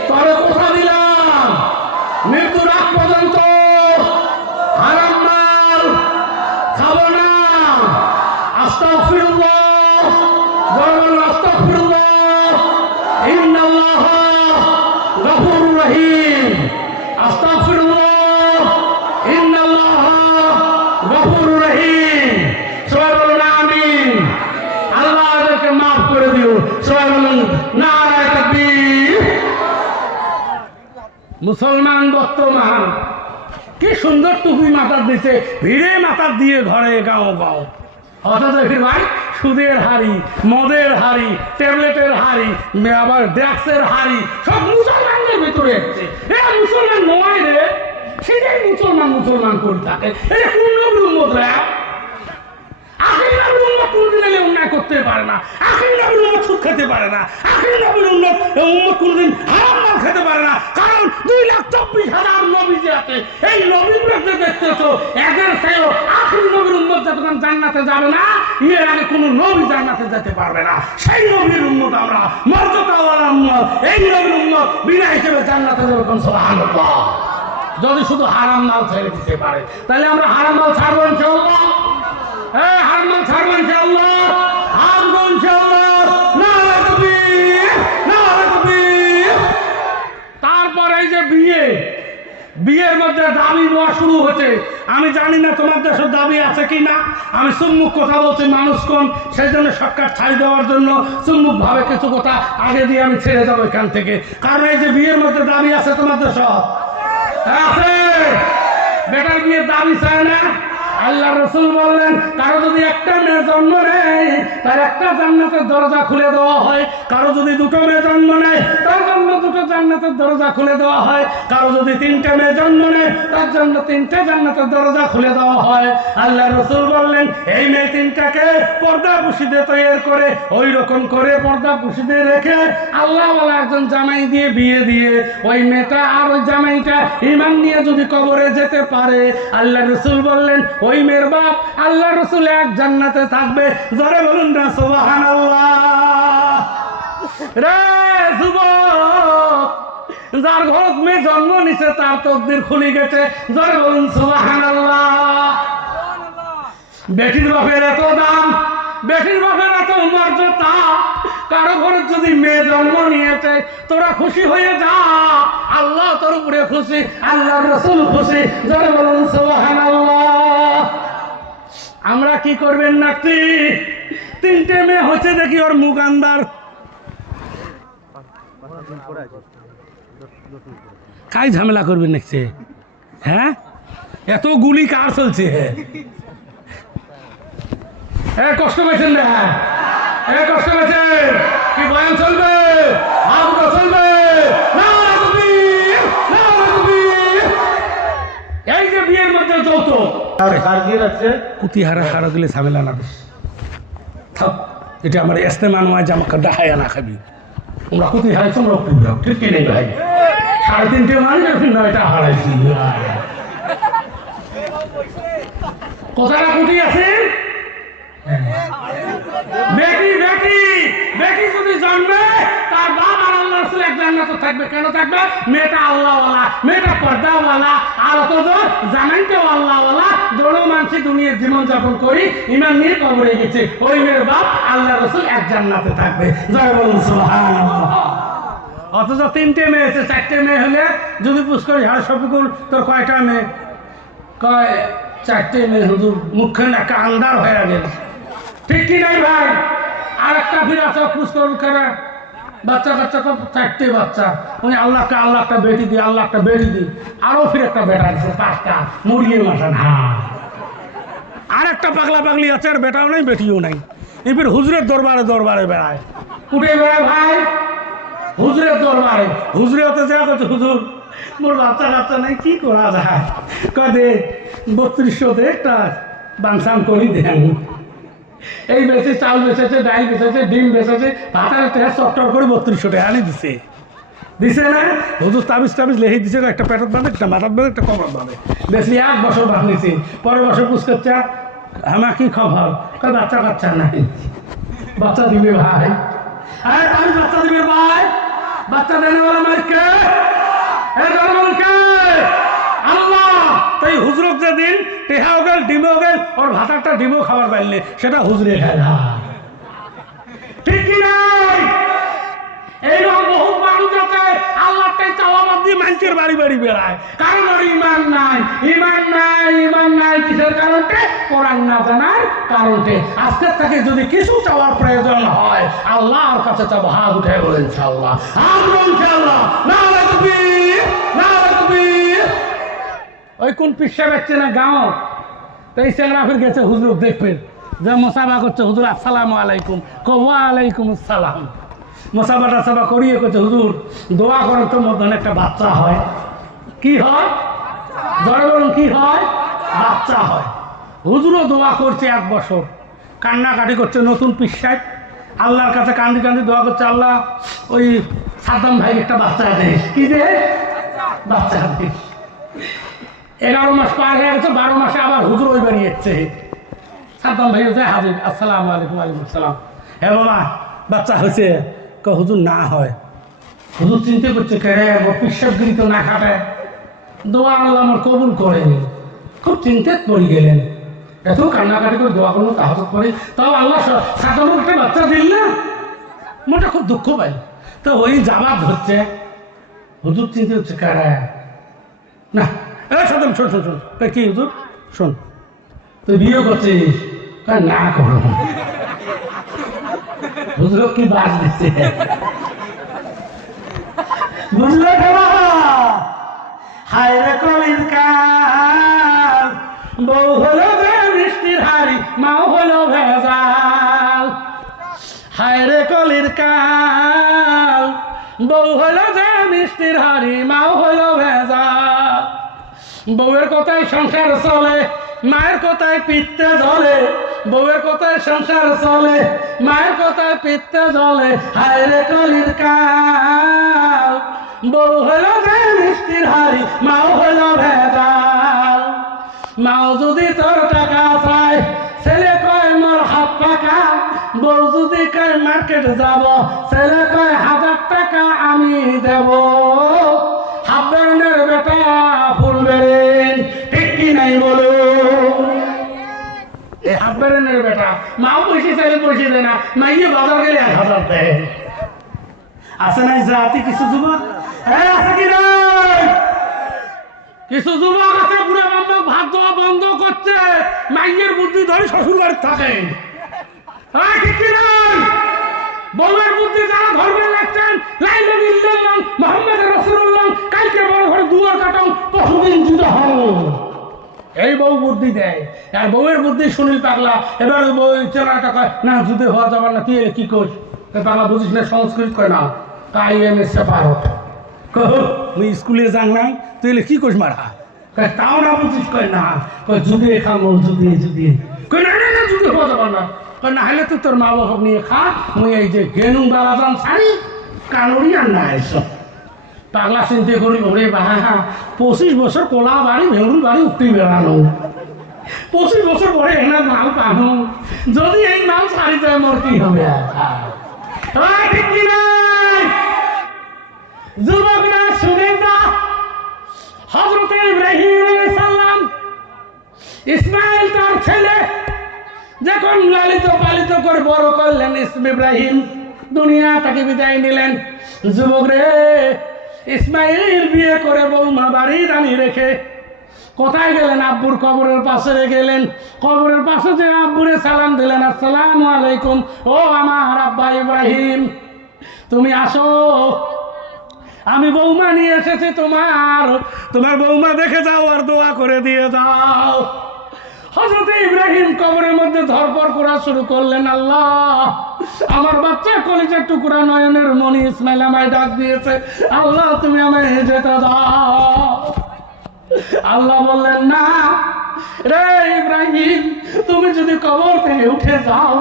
তরে কথা দিলাম মৃত্যুর আগ পর্যন্ত রহিম। আস্তাগফিরুল্লাহ, ইন্নাল্লাহ গফুরুর রহিম। সবাই বলুন আমিন। আল্লাহ আমাদেরকে মাফ করে দিও। সবাই বলুন নারায়ে তাকবীর। মুসলমান বর্তমান কি সুন্দর টুপি মাথা দিতে, ভিড়ে মাথা দিয়ে ঘরে গাও গাও। অথচ ভাই সুদের হাড়ি, মদের হাড়ি, ট্যাবলেটের হাড়ি, আবার ড্রাগসের হাড়ি সব মুসলমানদের ভিতরে এসছে। এরা মুসলমান নয় রে, সেটাই মুসলমান মুসলমান করে থাকে। এটা কোন নবীর উম্মত রে? আখির নবীর উম্মত কোনদিন এই অন্যায় করতে পারে না। আখির নবীর উম্মত সুদ খেতে পারে না। আখির নবীর উম্মত কোনদিন হারাম মাল খেতে পারে না। কারণ 2,24,000 নবী যে আছে, এই নবীগুলোকে দেখতেছো, এদের চেয়েও আখির নবীর উম্মত যতক্ষণ জান্নাতে যাবে না, এর আগে কোনো নবী জান্নাতে যেতে পারবে না। সেই নবীর উম্মত আমরা, মর্যাদাওয়ালা উম্মত। এই নবীর উম্মত বিনা হিসেবে জান্নাতে যাবে। কোন সুবহানাল্লাহ। যদি শুধু হারাম মাল ছেড়ে দিতে পারে, তাহলে আমরা হারাম মাল ছাড়বো ইনশাআল্লাহ। হ্যাঁ, হারাম মাল ছাড়বো ইনশাআল্লাহ। হারবো ইনশাআল্লাহ। নারায়ে তাকবীর, নারায়ে তাকবীর। তারপর এই যে বিয়ের মধ্যে দাবি নেওয়া শুরু হচ্ছে। আমি জানি না তোমার দেশের দাবি আছে কি না। আমি সম্মুখ কথা বলছি, মানুষ কম, সেই জন্য শর্টকাট ছাড়ি দেওয়ার জন্য সম্মুখ ভাবে কিছু কথা আগে দিয়ে আমি ছেড়ে যাবো এখান থেকে। কারণ এই যে বিয়ের মধ্যে দাবি আছে তোমার দেশ আছে, বেটার বিয়ের দাবি চায় না। আল্লাহ রসুল বললেন, কারো যদি একটা মেয়ে জন্ম নেয় তার একটা জান্নাতের দরজা খুলে দেওয়া হয়। কারো যদি দুটো মেয়ে জন্ম নেয় তার জন্য দুটো জান্নাতের দরজা খুলে দেওয়া হয়। কারো যদি তিনটে মেয়ে জন্ম নেয় তার জন্য তিনটে জান্নাতের দরজা খুলে দেওয়া হয়। আল্লাহ রসুল বললেন, এই মেয়ে তিনটাকে পর্দা পুশিদে তৈরি করে, ওই রকম করে পর্দা পুশিদে রেখে আল্লাহওয়ালা একজন জামাই দিয়ে বিয়ে দিয়ে ওই মেয়েটা আর ওই জামাইটা ঈমান নিয়ে যদি কবরে যেতে পারে, আল্লাহ রসুল বললেন ওই মেয়ের বাপ আল্লাহ রসুল এক জান্নাতে থাকবে। জোরে বলুন না সুবহানাল্লাহ। রে যুবক, যার ঘরত মেয়ে জন্ম নিছে তার তকদির খুলে গেছে। জোরে বলুন সুবহানাল্লাহ। বেটির বাপের এত দাম, বেটির বাপের এত মর্যাদা। কারো ঘরে যদি মেয়ে জন্ম নিয়েছে, তোরা খুশি হয়ে যা, আল্লাহ তোর উপরে খুশি, আল্লাহ রসুল খুশি। জোরে বলুন সুবহানাল্লাহ। আমরা কি করবেন নাকি? তিনটে মেয়ে হচ্ছে দেখি ওর মুখ আন্দার কাই ঝামেলা করবেন নাকি? হ্যাঁ, এত গুলি কার চলছে? কষ্ট পেয়েছেন না? কষ্ট পেয়েছে কি? বয়ান চলবে, আবুটা চলবে। এই যে বিয়ের মধ্যে যৌতুক কুতিহারা হারা গেলে ঝামেলা না বেশ। এটা আমার ইস্তেমা নয় যে আমাকে ডাহাইয়া না খাবি। আমরা কুতি হারাইছি, আমরা ঠিক কি নেই ভাই? 3.5 মানে 9টা হারাইছি। কোথায় কুটি আছে? বেটি বেটি বেটি যদি জন্মে তার বাপ আর আল্লাহ রাসূল এক জান্নাতে থাকবে। কেন থাকবে? মেয়েটা আল্লাহওয়ালা, মেয়েটা পর্দাওয়ালা, আর অথচ জামাইটাও আল্লাহওয়ালা। দোনো মানুষ দুনিয়ার জীবন যাপন করি ঈমান নিয়ে কবরে গেছে। ওই মেয়ের বাপ আল্লাহ রাসূল এক জান্নাতে থাকবে। জয় বলুন সুবহানাল্লাহ। অথচ 3টে মেয়ে আছে, 4টে মেয়ে হলে যদি পুষ করি, হ্যাঁ শফিকুল তোর কয়টা মেয়ে? কয় 4টে মেয়ে। হুজুর মুখখান একটা আন্দার হয়ে গেল। ঠিক কি নাই ভাই? আর একটা ফিরে আছে পুষ্কর করে বাচ্চা কাচ্চা, তো 4টে বাচ্চা। উনি আল্লাহকে একটা বেটি দিই, আল্লাহ একটা বেটি দিই। আরও ফিরে একটা বেটা আছে, 5টা মুরগি মাসান। হ্যাঁ, আর একটা পাগলা পাগলি আছে, আর বেটাও নাই বেটিও নাই। এবার হুজুরের দরবারে দরবারে বেড়ায়। উঠে বেড়ায় ভাই হুজুরের দরবারে। হুজুরে হতে যা করছে, হুজুর মোর বাচ্চা কাচ্চা নাই, কি করা যায়? কদে 3200 একটা বাংসান করি দেন। এই বেচে চাউল বেচেছে, ডাল বেচেছে, ডিম বেচেছে, ভাতার টাকা চট্টর করে 3200 টাকা আনি দিছে না? হুজুর তাবিজ লেখে দিছে, একটা পেটত বাঁধে, একটা মাথার বাঁধে, একটা কমর বাঁধে। বেশি 1 বছর বাঁধেছি। পরের বছর পুষ করছে, আমার কি খবর? বাচ্চা কাচ্চা নাই। বাচ্চা দিবে ভাই? আরে আমি বাচ্চা দিবে ভাই? বাচ্চা দেনে বলা মাইকে আল্লাহ। তাই হুজুরক যেদিন টেহাও গেল, ডিমও গেল, ওর ভাতারটা ডিমও খাবার পাইলে সেটা হুজুরে খায় না। ঠিক কি নাই? এইরকম বহু মানুষ আছে আল্লাহটাই চাওয়াবাদ দিয়ে মানুষের বাড়ি বাড়ি বেড়ায়, কারণ ওর ইমান নাই। ইমান নাই কিসের কারণে? কোরআন না জানার কারণে। আজকের থেকে যদি কিছু চাওয়ার প্রয়োজন হয় আল্লাহর কাছে চাবো, হাত উঠে বলে ইনশাআল্লাহ, ইনশাআল্লাহ। নারে তাকবীর, নারে তাকবীর। ওই কোন পিসা বেচছে না গাঁও, তো এই সেগ্রাফের গেছে হুজুর দেখবেন যে মোসাফা করছে, হুজুর আসসালামু আলাইকুম, ওয়ালাইকুম আসসালাম। মোসাফা টাসাফা করিয়ে করছে হুজুর দোয়া করেন তো মধ্যে একটা বাচ্চা হয়। কি হয়? জড়ে বলুন কি হয়? বাচ্চা হয়। হুজুরও দোয়া করছে 1 বছর, কান্নাকাটি করছে। নতুন পীর সাহেব আল্লাহর কাছে কান্দি কান্দি দোয়া করছে, আল্লাহ ওই সাদ্দাম ভাই একটা বাচ্চা দিস। কি দে? বাচ্চা দিস। 11 মাস পার হয়ে গেছে, 12 মাসে আবার হুজুর ওই বেরিয়েছে। সাদ্দাম ভাই হচ্ছে হাজির, আসসালামু আলাইকুম। ওয়ালাইকুম আসসালাম। হ্যাঁ বাবা বাচ্চা হয়েছে? হুজুর না হয়। হুজুর চিন্তা করছে কে রে, পিসাবগিরি তো না খাটে, দোয়া আল্লাহ আমার কবুল করে। খুব চিন্তায় পড়ে গেলেন, এত কান্নাকাটি করে দোয়া করলো তাহলে করে, তাও আল্লাহ সাধারণ একটা বাচ্চা দিল না, মনটা খুব দুঃখ পাই। তো ওই জবাব ধরছে, হুজুর চিন্তা হচ্ছে কারা না। শোন শোন শোন শোন, কি হুজুর শোন, তুই বিয়ে করছিস? না করো। হুজুর কি বাস দিচ্ছে, বুঝলে? হায় রে কলির কাল, বউ হলো বৃষ্টির হাড়ি, মাও হলো ভেজাল। হায় রে কলির কাল, বউ হলো যে মিষ্টির হাড়ি, মাও হলো ভেজাল। বউয়ের কথায় সংসার চলে, মায়ের কথায় পিত্তে জ্বলে। বউয়ের কথায় সংসার চলে, মায়ের কথায় পিত্তে জ্বলে। হায় রে কলির কাল, বউ হলো যে মিষ্টির হাড়ি, মাও হলো ভেজাল। মাও যদি তোর টাকা চায়, ছেলে কয় মোর হাত টাকা। বউ যদি কয় মার্কেট যাব, ছেলে কয় 1000 টাকা আমি দেব। হাব্বানের বেটা ফুলবেন, ঠিক কি নাই বলো? এই হাব্বানের বেটা মাও পয়সা চাইলে পয়সা দেয় না, মাইয়ে বাজার গেলে 1000 দেয়। আছে নাই জাতি কিছু যুবক? আছে কি নাই? কিছু যুবক আছে বুড়া বাবা ভাত দেওয়া বন্ধ করছে, মাইয়ের বুদ্ধি ধরে শ্বশুর বাড়ি থাকে। ঠিক কি নাই? বউয়ের বুদ্ধি যারা ধর্মে লাগছেন, মোহাম্মদ রাসূলুল্লাহ কালকে বড় ঘরে দুয়ার কাটাও, পশুদিন জুতা হও। এই বউ বুদ্ধি দেয়, আর বউয়ের বুদ্ধি সুনীল পাগলা। এবার বউ চেলাটা কয় না যুদ্ধে হওয়া যাবার না, তুই কি কর? পাগলা বুঝিস না, সংস্কৃত কয় না, তাই এনে সেপারত। ওই স্কুলে যান নাই, তুই কি করিস মারা? তাও না বুঝিস? কয় না, কয় যুদ্ধে খাবো, যুদ্ধে কয় না না যুদ্ধে হওয়া যাবার না। না হলে তুই তোর মা বাবা নিয়ে খা, মুই এই যে গেনু বালাজান ছাড়ি কানুরি আর না এসব। পাগলা চিন্তা করি ওরে বাহা 25 বছর কোলা বাড়ি ভেঙুর বাড়ি উঠতে বেড়ানো, 25 বছর পরে এখানে মাল পানো, যদি এই মাল ছাড়ি যায় মোর কি হবে? ঠিক কি নাই? যুবকরা শুনে যা, হযরত ইব্রাহিম আলাইহিস সালাম ইসমাইল তার ছেলে যখন লালিত পালিত করে বড় করলেন, ইব্রাহিম দুনিয়া তাকে বিদায় নিলেন। যুবক রে, ইসমাইল বিয়ে করে বৌমা বাড়ি দাঁড়িয়ে রেখে কোথায় গেলেন? আব্বুর কবরের পাশে গেলেন। কবরের পাশে যে আব্বুরে সালাম দিলেন, আসসালামু আলাইকুম, ও আমার আব্বা ইব্রাহিম, তুমি আসো, আমি বৌমা নিয়ে এসেছি তোমার বৌমা দেখে যাও আর দোয়া করে দিয়ে যাও। হযরত ইব্রাহিম কবরের মধ্যে ধরপড় করা শুরু করলেন, আল্লাহ আমার বাচ্চা কলিজার টুকরা নয়নের মণি ইসমাইল আমায় ডাক দিয়েছে, আল্লাহ তুমি আমায় যেতে দাও। আল্লাহ বললেন, না রে ইব্রাহিম, তুমি যদি কবর থেকে উঠে যাও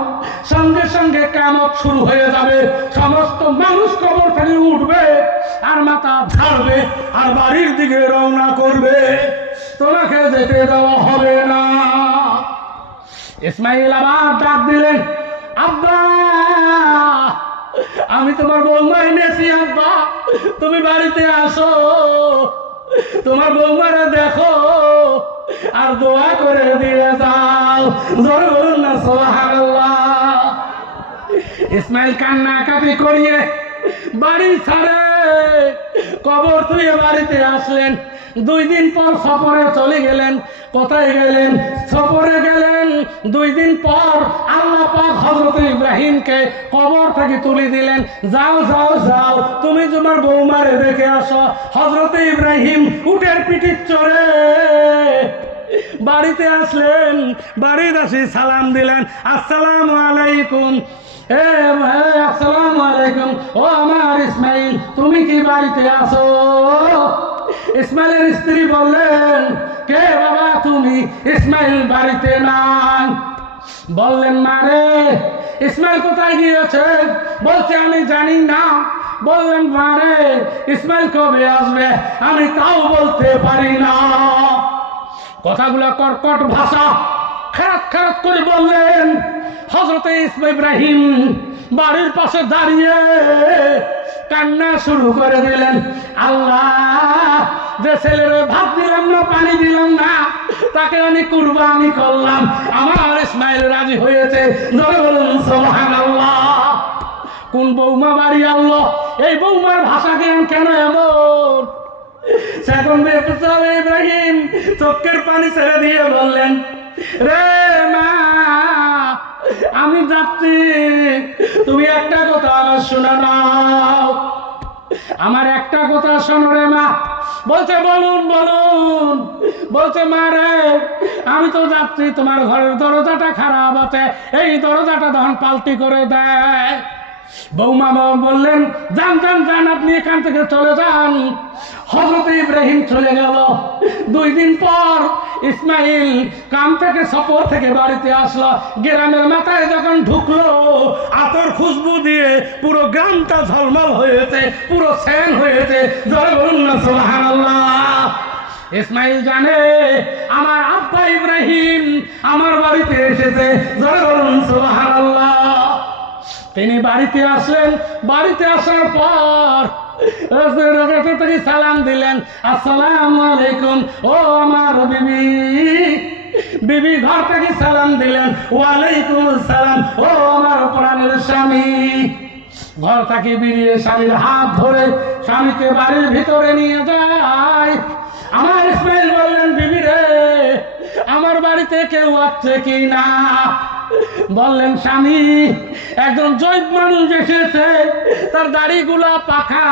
সঙ্গে সঙ্গে কিয়ামত শুরু হয়ে যাবে। সমস্ত মানুষ কবর থেকে উঠবে আর মাথা ঝাড়বে আর বাড়ির দিকে রওনা করবে, তোমাকে যেতে দেওয়া হবে না। ইসমাইল আবার ডাক দিলেন, আব্বা আমি তোমার বৌমা এনেছি, আব্বা তুমি বাড়িতে আসো, তোমার বৌমারা দেখো আর দোয়া করে দিয়ে যাও। জোরে বলুন না সুবহানাল্লাহ। ইসমাইল কান্নাকাটি করিয়ে বাড়ি ছাড়ে কবর ধুয়ে বাড়িতে আসলেন। 2 দিন পর সফরে চলে গেলেন। কোথায় গেলেন? সফরে গেলেন। 2 দিন পর আল্লাহ পাক হযরত ইব্রাহিমকে কবর থেকে তুলে দিলেন। যাও যাও যাও, তুমি তোমার বৌমারে দেখে আসো। হযরত ইব্রাহিম উটের পিঠে চড়ে বাড়িতে আসলেন। বাড়িতে আসি সালাম দিলেন, আসসালামু আলাইকুম। আসসালামু আলাইকুম। ও আমার ইসমাইল, তুমি কি বাড়িতে আছো? ইসমাইলের স্ত্রী বললেন, কে বাবা তুমি? ইসমাইল বাড়িতে নাই। বললেন, মারে ইসমাইল কোথায় গিয়েছে? বলছে আমি জানি না। বললেন, মারে ইসমাইল কবে আসবে? আমি তাও বলতে পারি না। কথাগুলো কর্কট ভাষা, খারাপ খারাপ করে বললেন। হযরত ইব্রাহিম বাড়ির পাশে দাঁড়িয়ে কান্না শুরু করে দিলেন। আল্লাহ, যে ছেলের ভাত দিলাম না, পানি দিলাম না, তাকে আমি কুরবানি করলাম, আমার ইসমাইল রাজি হয়েছে। জোরে বলুন সুবহানাল্লাহ। কোন বৌমা বাড়ি আল্লাহ, এই বৌমার ভাষা জ্ঞান কেন এমন? সেকেন্ডে ইব্রাহিম চোখের পানি ছেড়ে দিয়ে বললেন, রে মা, আমি যাচ্ছি, তুমি একটা কথা আমার শুনে নাও। আমার একটা কথা শোনো রে মা। বলছে, বলুন বলুন। বলছে, মা রে, আমি তো যাচ্ছি, তোমার ঘরের দরজাটা খারাপ আছে, এই দরজাটা তখন পাল্টি করে দেয়। বৌমা বললেন, যান যান যান, আপনি এখান থেকে চলে যান। হযরত ইব্রাহিম চলে গেল। 2 দিন পর ইসমাইল কাম থেকে সফর থেকে বাড়িতে আসলো। গ্রামের মাথায় যখন ঢুকলো, আতর খুশবু দিয়ে পুরো গ্রামটা ঝলমল হয়েছে, পুরো সেন হয়েছে। জোরে বলুন না সুবহানাল্লাহ। ইসমাইল জানে আমার আব্বা ইব্রাহিম আমার বাড়িতে এসেছে। জোরে বলুন সুবহানাল্লাহ। তিনি বাড়িতে আসলেন। বাড়িতে আসার পর তিনি সালাম দিলেন, আসসালামু আলাইকুম। ও আমার বিবি। বিবি ঘর থেকে সালাম দিলেন, ওয়ালাইকুম আসসালাম। ও আমার প্রাণের স্বামী। ঘর থেকে বেরিয়ে স্বামীর হাত ধরে স্বামীকে বাড়ির ভিতরে নিয়ে যায়। আমার ইসমাইল বললেন, বিবি রে, আমার বাড়িতে কেউ আছে কি না? বললেন, স্বামী, একজন জৈব মানুষ এসেছে, তার দাড়িগুলা পাকা,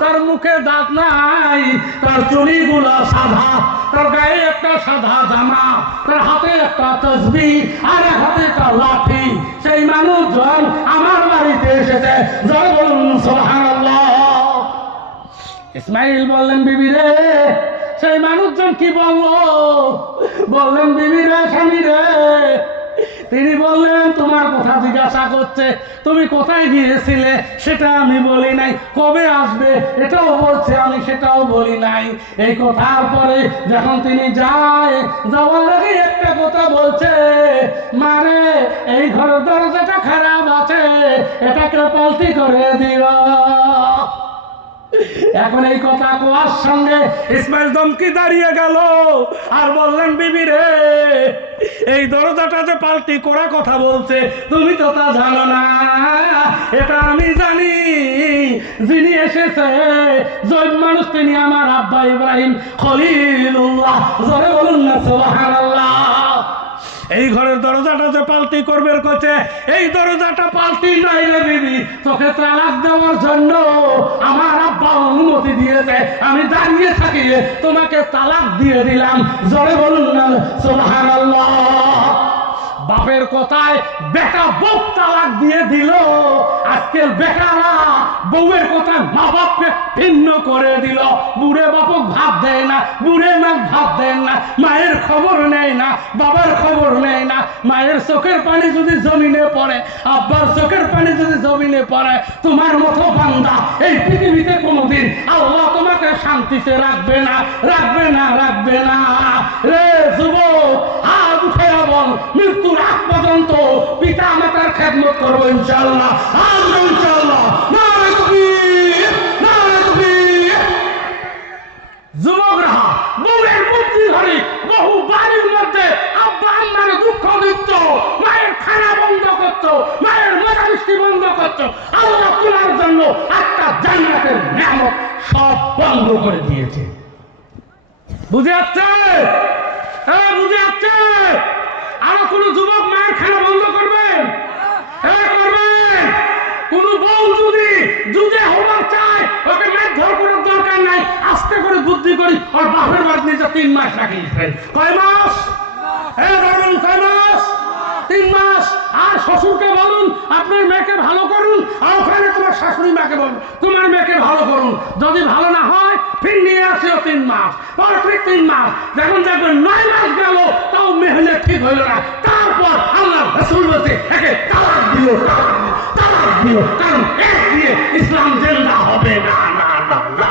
তার মুখে দাঁত নাই, তার চুড়িগুলা সাদা, তার গায়ে একটা সাদা জামা, তার হাতে একটা তসবিহ আর হাতে একটা লাঠি। সেই মানুষজন আমার বাড়িতে এসেছে। জয় বলুন সুবহানাল্লাহ। ইসমাইল বললেন, বিবি রে, সেই মানুষজন কি বললো? বললেন, বিবি রে, স্বামী রে, তিনি বললেন, তোমার কথা জিজ্ঞাসা করছে, তুমি কোথায় গিয়েছিলে সেটা আমি বলি নাই, কবে আসবে এটাও বলছে, আমি সেটাও বলি নাই। এই কথার পরে যখন তিনি যাওয়ার আগে একটা কথা বলছে, মারে এই ঘরের দরজাটা খারাপ আছে, এটাকে পাল্টি করে দিও। এখন এই কথা কোয়ার সঙ্গে ইসমাইল দমকি দাঁড়িয়ে গেল আর বললেন, বিবি রে, এই দরজাটা যে পাল্টি করা কথা বলছে, তুমি তো তা জানো না। এটা আমি জানি। যিনি এসেছে জৈব মানুষ, তিনি আমার আব্বা ইব্রাহিম খলিলুল্লাহ। জোরে বলুন না সুবহানাল্লাহ। এই ঘরের দরজাটা যে পাল্টি করবে কইছে, এই দরজাটা পাল্টি নাই রে বিবি, তোকে তালাক দেওয়ার জন্য আমার আব্বা অনুমতি দিয়েছে, আমি দাঁড়িয়ে থাকি তোমাকে তালাক দিয়ে দিলাম। জোরে বলুন না সুবহানাল্লাহ। বাপের কথায় বেটা বউ তালাক দিয়ে দিল। আজকের বেটারা বউয়ের কথায় মা বাপকে ভিন্ন করে দিল। বুড়ে বাপক ভাত দেয় না, বুড়ে মা ভাত দেয় না, মায়ের খবর নেয় না, বাবার খবর নেয় না। মায়ের চোখের পানি যদি জমিনে পড়ে, আব্বার চোখের পানি যদি জমিনে পড়ে, তোমার মতো বান্দা এই পৃথিবীতে কোনোদিন আল্লাহ তোমাকে শান্তিতে রাখবে না, রাখবে না, রাখবে না। রে যুবক, হাত উঠে বল, মৃত্যুর আগ পর্যন্ত পিতা মাতার খেদমত করবো ইনশাআল্লাহ। আমরা ইনশাআল্লাহ। নারে তাকবীর, নারে তাকবীর। যুবকরা বউয়ের বুদ্ধি ধরে বহু বাড়ির মধ্যে আব্বা আম্মারে দুঃখ দিচ্ছ, মায়ের খানা বন্ধ করছো, মায়ের মজা মিষ্টি বন্ধ করছো। আল্লাহ তোমার জন্য একটা জান্নাতের নিয়ামত সব বন্ধ করে দিয়েছে। বুঝে যাচ্ছে? হ্যাঁ, বুঝে যাচ্ছে? আরো কোন যুবক মায়ের খেলা বন্ধ করবেন? হ্যাঁ, করবেন। কোন বউ যদি যুদ্ধে হবার চায়, ওকে মেঘ ধর করার দরকার নাই, আস্তে করে বুদ্ধি করি ওর বাপের বাদ নিয়ে 3 মাস রাখিয়েছেন। কয় মাস? হ্যাঁ বলুন, কয় মাস? 3 মাস। আর শ্বশুরকে বলুন আপনার মেয়েকে ভালো করুন, আর ওখানে তোমার শাশুড়ি মাকে বলুন তোমার মেয়েকে ভালো করুন। যদি ভালো না হয় ফির নিয়ে আসিও 3 মাস, ফির 3 মাস। যখন দেখবেন 9 মাস গেল তাও মেহলে ঠিক হইল না, তারপর আল্লাহ রাসূল বলতে একে তালাক দিও, তালাক দিও, কারণ এক দিয়ে ইসলাম জিন্দা হবে না। না না না,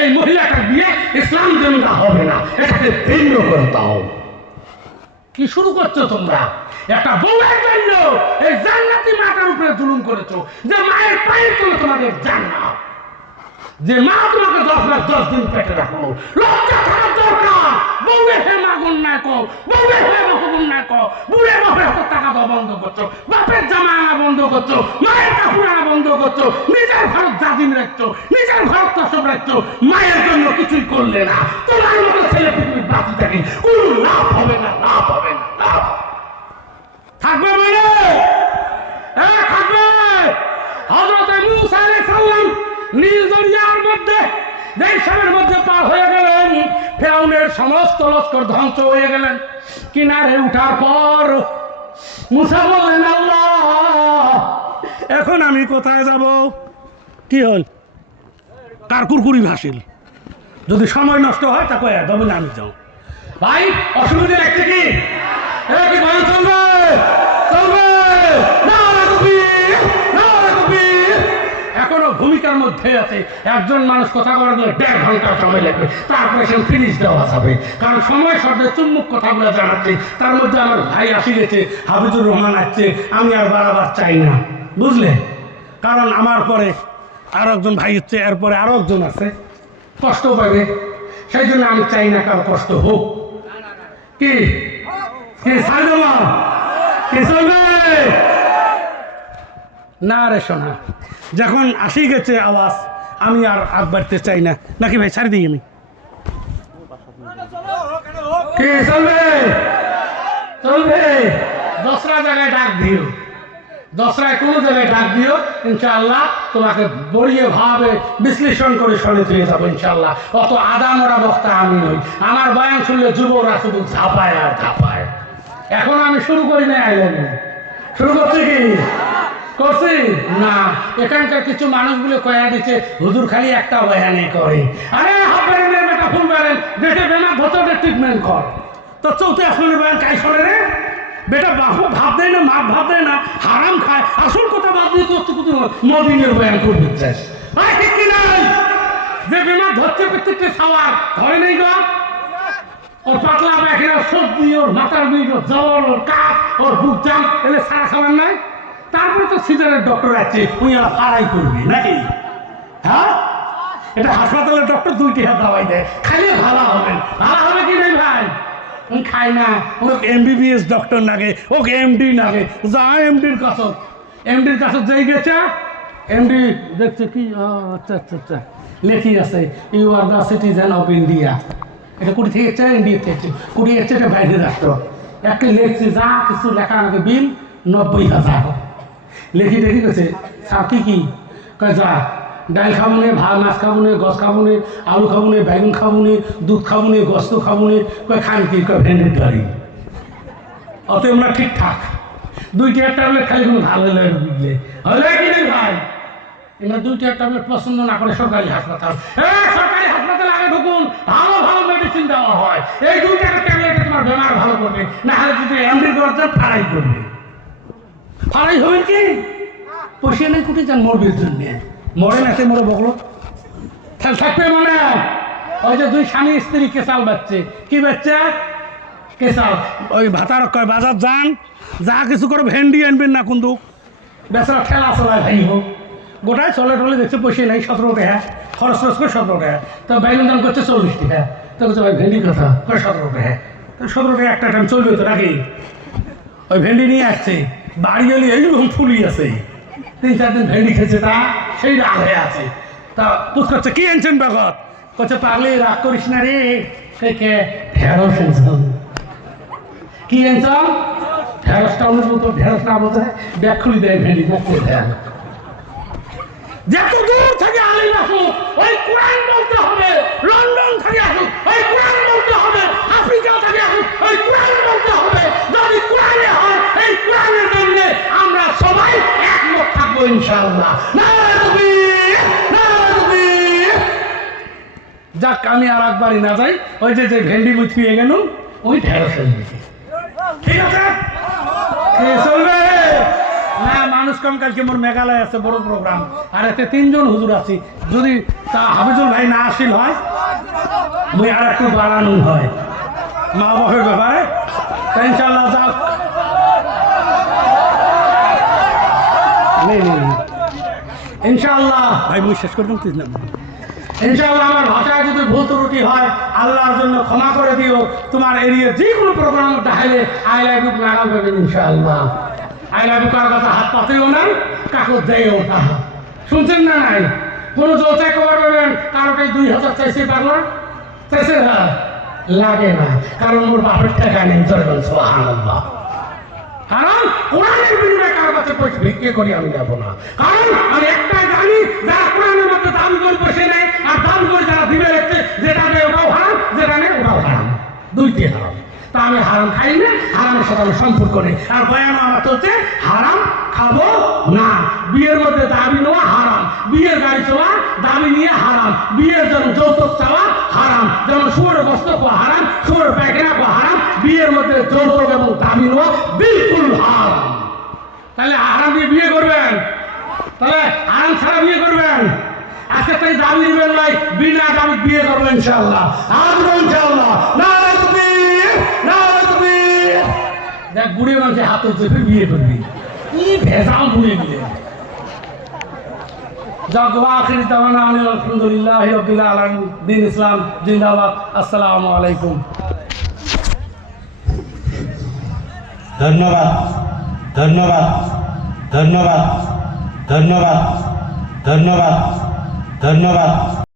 এই মহিলাটা দিয়ে ইসলাম জিন্দা হবে না, এটাকে ভিন্ন করে দাও। কি শুরু করছো তোমরা? একটা বউয়ের জন্য এই জান্নাতি মাটার উপরে জুলুম করেছো, যে মায়ের পায়ের তলে তোমাদের জান্নাত, যে মা তোমাকে 10 মাস 10 দিন পেটে রাখলো। লজ্জা থাকার দরকার। বউয়ের হে মাগুন না কো, বউয়ের হে মাগুন না কো, বুড়ে বাপের হাতে টাকা দেওয়া বন্ধ করছো, বাপের জামা আনা বন্ধ করছো, মায়ের কাপড় আনা বন্ধ করছো, নিজের ঘর জাদিম রাখছো, নিজের ঘর তসব রাখছো, মায়ের জন্য কিছুই করলে না। তোমার মতো ছেলে পৃথিবীর বাঁচি থাকে কোনো লাভ হবে না, লাভ হবে না, লাভ থাকবে মানে থাকবে। হযরত মূসা আলাইহিস সালাম নীল দরিয়ার মধ্যে দেশের মধ্যে পার হয়ে গেলেন, ফিরআউনের সমস্ত লস্কর ধ্বংস হয়ে গেলেন। কিনারে উঠার পর মূসা বললেন, আল্লাহ এখন আমি কোথায় যাব? কি হল? কার কুরকুরি ভাসিল? যদি সময় নষ্ট হয় তা কয়ে তবে না আমি যাও। ভাই অসুবিধা লাগছে কি? কি ভাই চলবে চলবে না এখনো ভূমিকার মধ্যে আছে। একজন মানুষ কথা বলার জন্য 1.5 ঘন্টা সময় লাগবে, তারপরে সে ফিনিশ দেওয়া যাবে, কারণ সময় শব্দে চুম্বক কথাগুলো জানাচ্ছে। তার মধ্যে আমার ভাই আসি গেছে, হাফিজুর রহমান আসছে, আমি আর বাড়াবার চাই না, বুঝলে? কারণ আমার পরে আরো একজন ভাই হচ্ছে, এরপরে আরো একজন আছে, কষ্ট পাবে, সেই জন্য আমি চাই না কারো কষ্ট হোক। কি কি সাইদুল্লাহ কি চলবে না রে শোনা, যখন আসি গেছে আওয়াজ, আমি আর আগ বাড়তে চাই না, নাকি ভাই? ছাড়ি দিই আমি। কি চলবে? চলবে। দশরা জায়গায় ডাক দিও, দশরায় কোনো জায়গায় ডাক দিও, ইনশাআল্লাহ তোমাকে বড়িয়ে ভাবে বিশ্লেষণ করে সরে দিয়ে যাবো ইনশাআল্লাহ। অত আদামরা বক্তা আমি নই, আমার বয়ান শুনলে যুবরা শুধু ঝাঁপায় আর ঝাঁপায়। এখন আমি শুরু করি না, আইলেন শুরু করছি কি করছি না। এখানকার কিছু মানুষগুলো কয়া দিচ্ছে হুজুর খালি একটা বয়ানে করে। আরে হাফের বেটা ফুল বেড়েন দেখে বেনা ভোটে ট্রিটমেন্ট কর, তো ৪থ আসমানের বয়ান কাই শোনে রে বেটা? বাহু ভাব দেয় না, মাপ ভাব দেয় না, হারাম খায়, আসল কথা বাদ দিয়ে করতে করতে মদিনের বয়ান করে দিচ্ছে। ঠিক কি নাই? যে বেমার ধরতে প্রত্যেকটা খাওয়ার হয় নেই গা, ওর পাতলা পায়খানা, সর্দি, ওর মাথার বিষ, ওর জ্বর, ওর কাপ, ওর বুক জাম, এলে সারা খাবার নাই। তারপরে তো সিজারের ডক্টর আছে, উনি আর ফাড়াই করবে নাকি? হ্যাঁ, এটা হাসপাতালের ডক্টর 2টি হাত দাওয়াই দেয়, খাইলে ভালো হবে। ভালো হবে কি নাই ভাই? উনি খায় না, ওকে MBBS ডক্টর নাগে, ওকে MD নাগে। যা MDর কাছে, MDর কাছে যেই গেছে, MD দেখছে কি, আচ্ছা আচ্ছা আচ্ছা লেখি আছে, you are the citizen of India. এটা কুড়ি থেকে এসছে, ইন্ডিয়া থেকে কুড়ি এসছে, এটা বাইরে রাষ্ট্র। একটা লেখছে যা কিছু লেখা আমাকে বিল 90,000 লেখি দেখি গেছে। কি কি কয়? যা ডাল খাবো নে, ভাত মাছ খাবো নে, গছ খাবো নে, আলু খাবো নে, বেগুন খাবো নে, দুধ খাবো নে, গোস্ত খাবো নে, কয় খান কি? কয় ভেন্ডির গাড়ি। অত আমরা ঠিকঠাক 2টি ট্যাবলেট খালি কোনো ভালো বুঝলে হলে কি নেই ভাই? এবার 2টি ট্যাবলেট পছন্দ না করে সরকারি হাসপাতাল, সরকারি হাসপাতাল আগে ঢুকুন, ভালো ভালো মেডিসিন দেওয়া হয়। এই 2টা ট্যাবলেটে তোমার বেমার ভালো করবে, না হলে যদি এমডি করতে ফাড়াই করবে। ফাড়াই হবে কি? পয়সা নেই কুটি যান মরবির জন্য, মরে না সে মরে বকলো থাকবে মনে। ওই যে 2 স্বামী স্ত্রী কেসাল বাচ্চে, কি বাচ্চা? কেসাল। ওই ভাতার কয় বাজার যান, যা কিছু করে ভেন্ডি আনবেন না, কিন্তু বেচারা ঠেলা চলায় ভাই হোক, গোটায় চলে টলে দেখছে পয়সা নেই, 17 টাকা খরচ করে 17 টাকা। তো বাইগুন দাম করছে 40 টাকা। তো বলছে ভাই ভেন্ডি কথা, 17 টাকা। তো 17 টাকা একটা টাইম চলবে তো নাকি? ওই ভেন্ডি নিয়ে আসছে, বাড়ি গেলে এইরকম ফুলি আছে, 3-4 দিন ভেন্ডি খেয়েছে, তা সেই রাগ হয়ে আছে। তা পুষ করছে কি আনছেন বেগত করছে পাগলি রাগ করিস না রে কে ঢেঁড়স আনছেন কি আনছেন ঢেঁড়সটা অনুভূত ঢেঁড়স না বোঝে ব্যাগ খুলি দেয় ভেন্ডি বকতে দেয় যত দূর থেকে আলিম আসুক ওই কোরআন বলতে হবে লন্ডন থেকে আসুক ওই কোরআন বলতে হবে আফ্রিকা থেকে আসুক ওই কোরআন বলতে হবে যদি কোরআনে হয় এই কোরআনের জন্য আমরা সবাই একমত থাকবো ইনশাআল্লাহ যাক আমি আর একবারই না যাই ওই যে ভেন্ডি গুছিয়ে গেল ওই ঢেঁড়স ঠিক আছে চলবে না মানুষ কম কালকে মোর মেঘালয় আছে বড় প্রোগ্রাম আর এতে 3 জন হুজুর আছি যদি তা হাফিজুল ভাই না আসিল হয় মুই আর একটু বাড়ানো হয় মা বাবার ব্যাপারে তা ইনশাল্লাহ যাক নেই ইনশাল্লাহ ভাই মুই শেষ করে দিন না ইনশাআল্লাহ আমার ভাষায় যদি ভুল ত্রুটি হয় আল্লাহর জন্য ক্ষমা করে দিও তোমার এরিয়া যে কোনো প্রোগ্রাম দেখাইলে আই লাইক ইউ লাগাল পাবেন ইনশাআল্লাহ আই লাইক ইউ কার কথা হাত পাতেও না কাকু দেয়ও না শুনছেন না নাই কোনো জোচা খবর পাবেন কারোটাই 2000 চাইছে পাগল চাইছে না লাগে না কারণ ওর বাপের টাকা নেই জয়গঞ্জ সুবহানাল্লাহ কারণ কোরআনের বিনিময়ে কারো কাছে পয়সা ভিক্ষে করি আমি যাবো না কারণ আমি একটা জানি যারা কোরআনের মধ্যে দাবি করে বসে নেয় আর দাবি করে যারা দিবে রেখেছে যেটা নেই ওটাও হারাম যেটা নেই ওটাও হারাম দুইটি হারাম তা আমি হারাম খাই না হারামের সাথে আমি সম্পর্ক নেই আর বয়ান আমার চলছে হারাম খাবো না বিয়ের মধ্যে দাবি নেওয়া হারাম বিয়ের গাড়ি চলা দাবি নিয়ে হারাম বিয়ের জন্য যৌতুক চাওয়া হারাম যেমন শুয়োরের গোশত খাওয়া হারাম শুয়োরের পায়খানা খাওয়া হারাম বিয়ের মধ্যে যৌতুক এবং দাবি নেওয়া বিলকুল হারাম তাহলে হারাম দিয়ে বিয়ে করবেন তাহলে হারাম ছাড়া বিয়ে করবেন আজকে তাই দাবি নেবেন নাই বিনা দাবি বিয়ে করবেন ইনশাআল্লাহ আসবো ইনশাআল্লাহ না দেখ বুড়ি মানুষের হাত চেপে বিয়ে করবি কি ভেজাল বুড়ি বিয়ে যাক আখির দাওয়ানা আলহামদুলিল্লাহ রাব্বিল আলামিন দিন ইসলাম জিন্দাবাদ আসসালামু আলাইকুম ধন্যবাদ ধন্যবাদ ধন্যবাদ ধন্যবাদ ধন্যবাদ ধন্যবাদ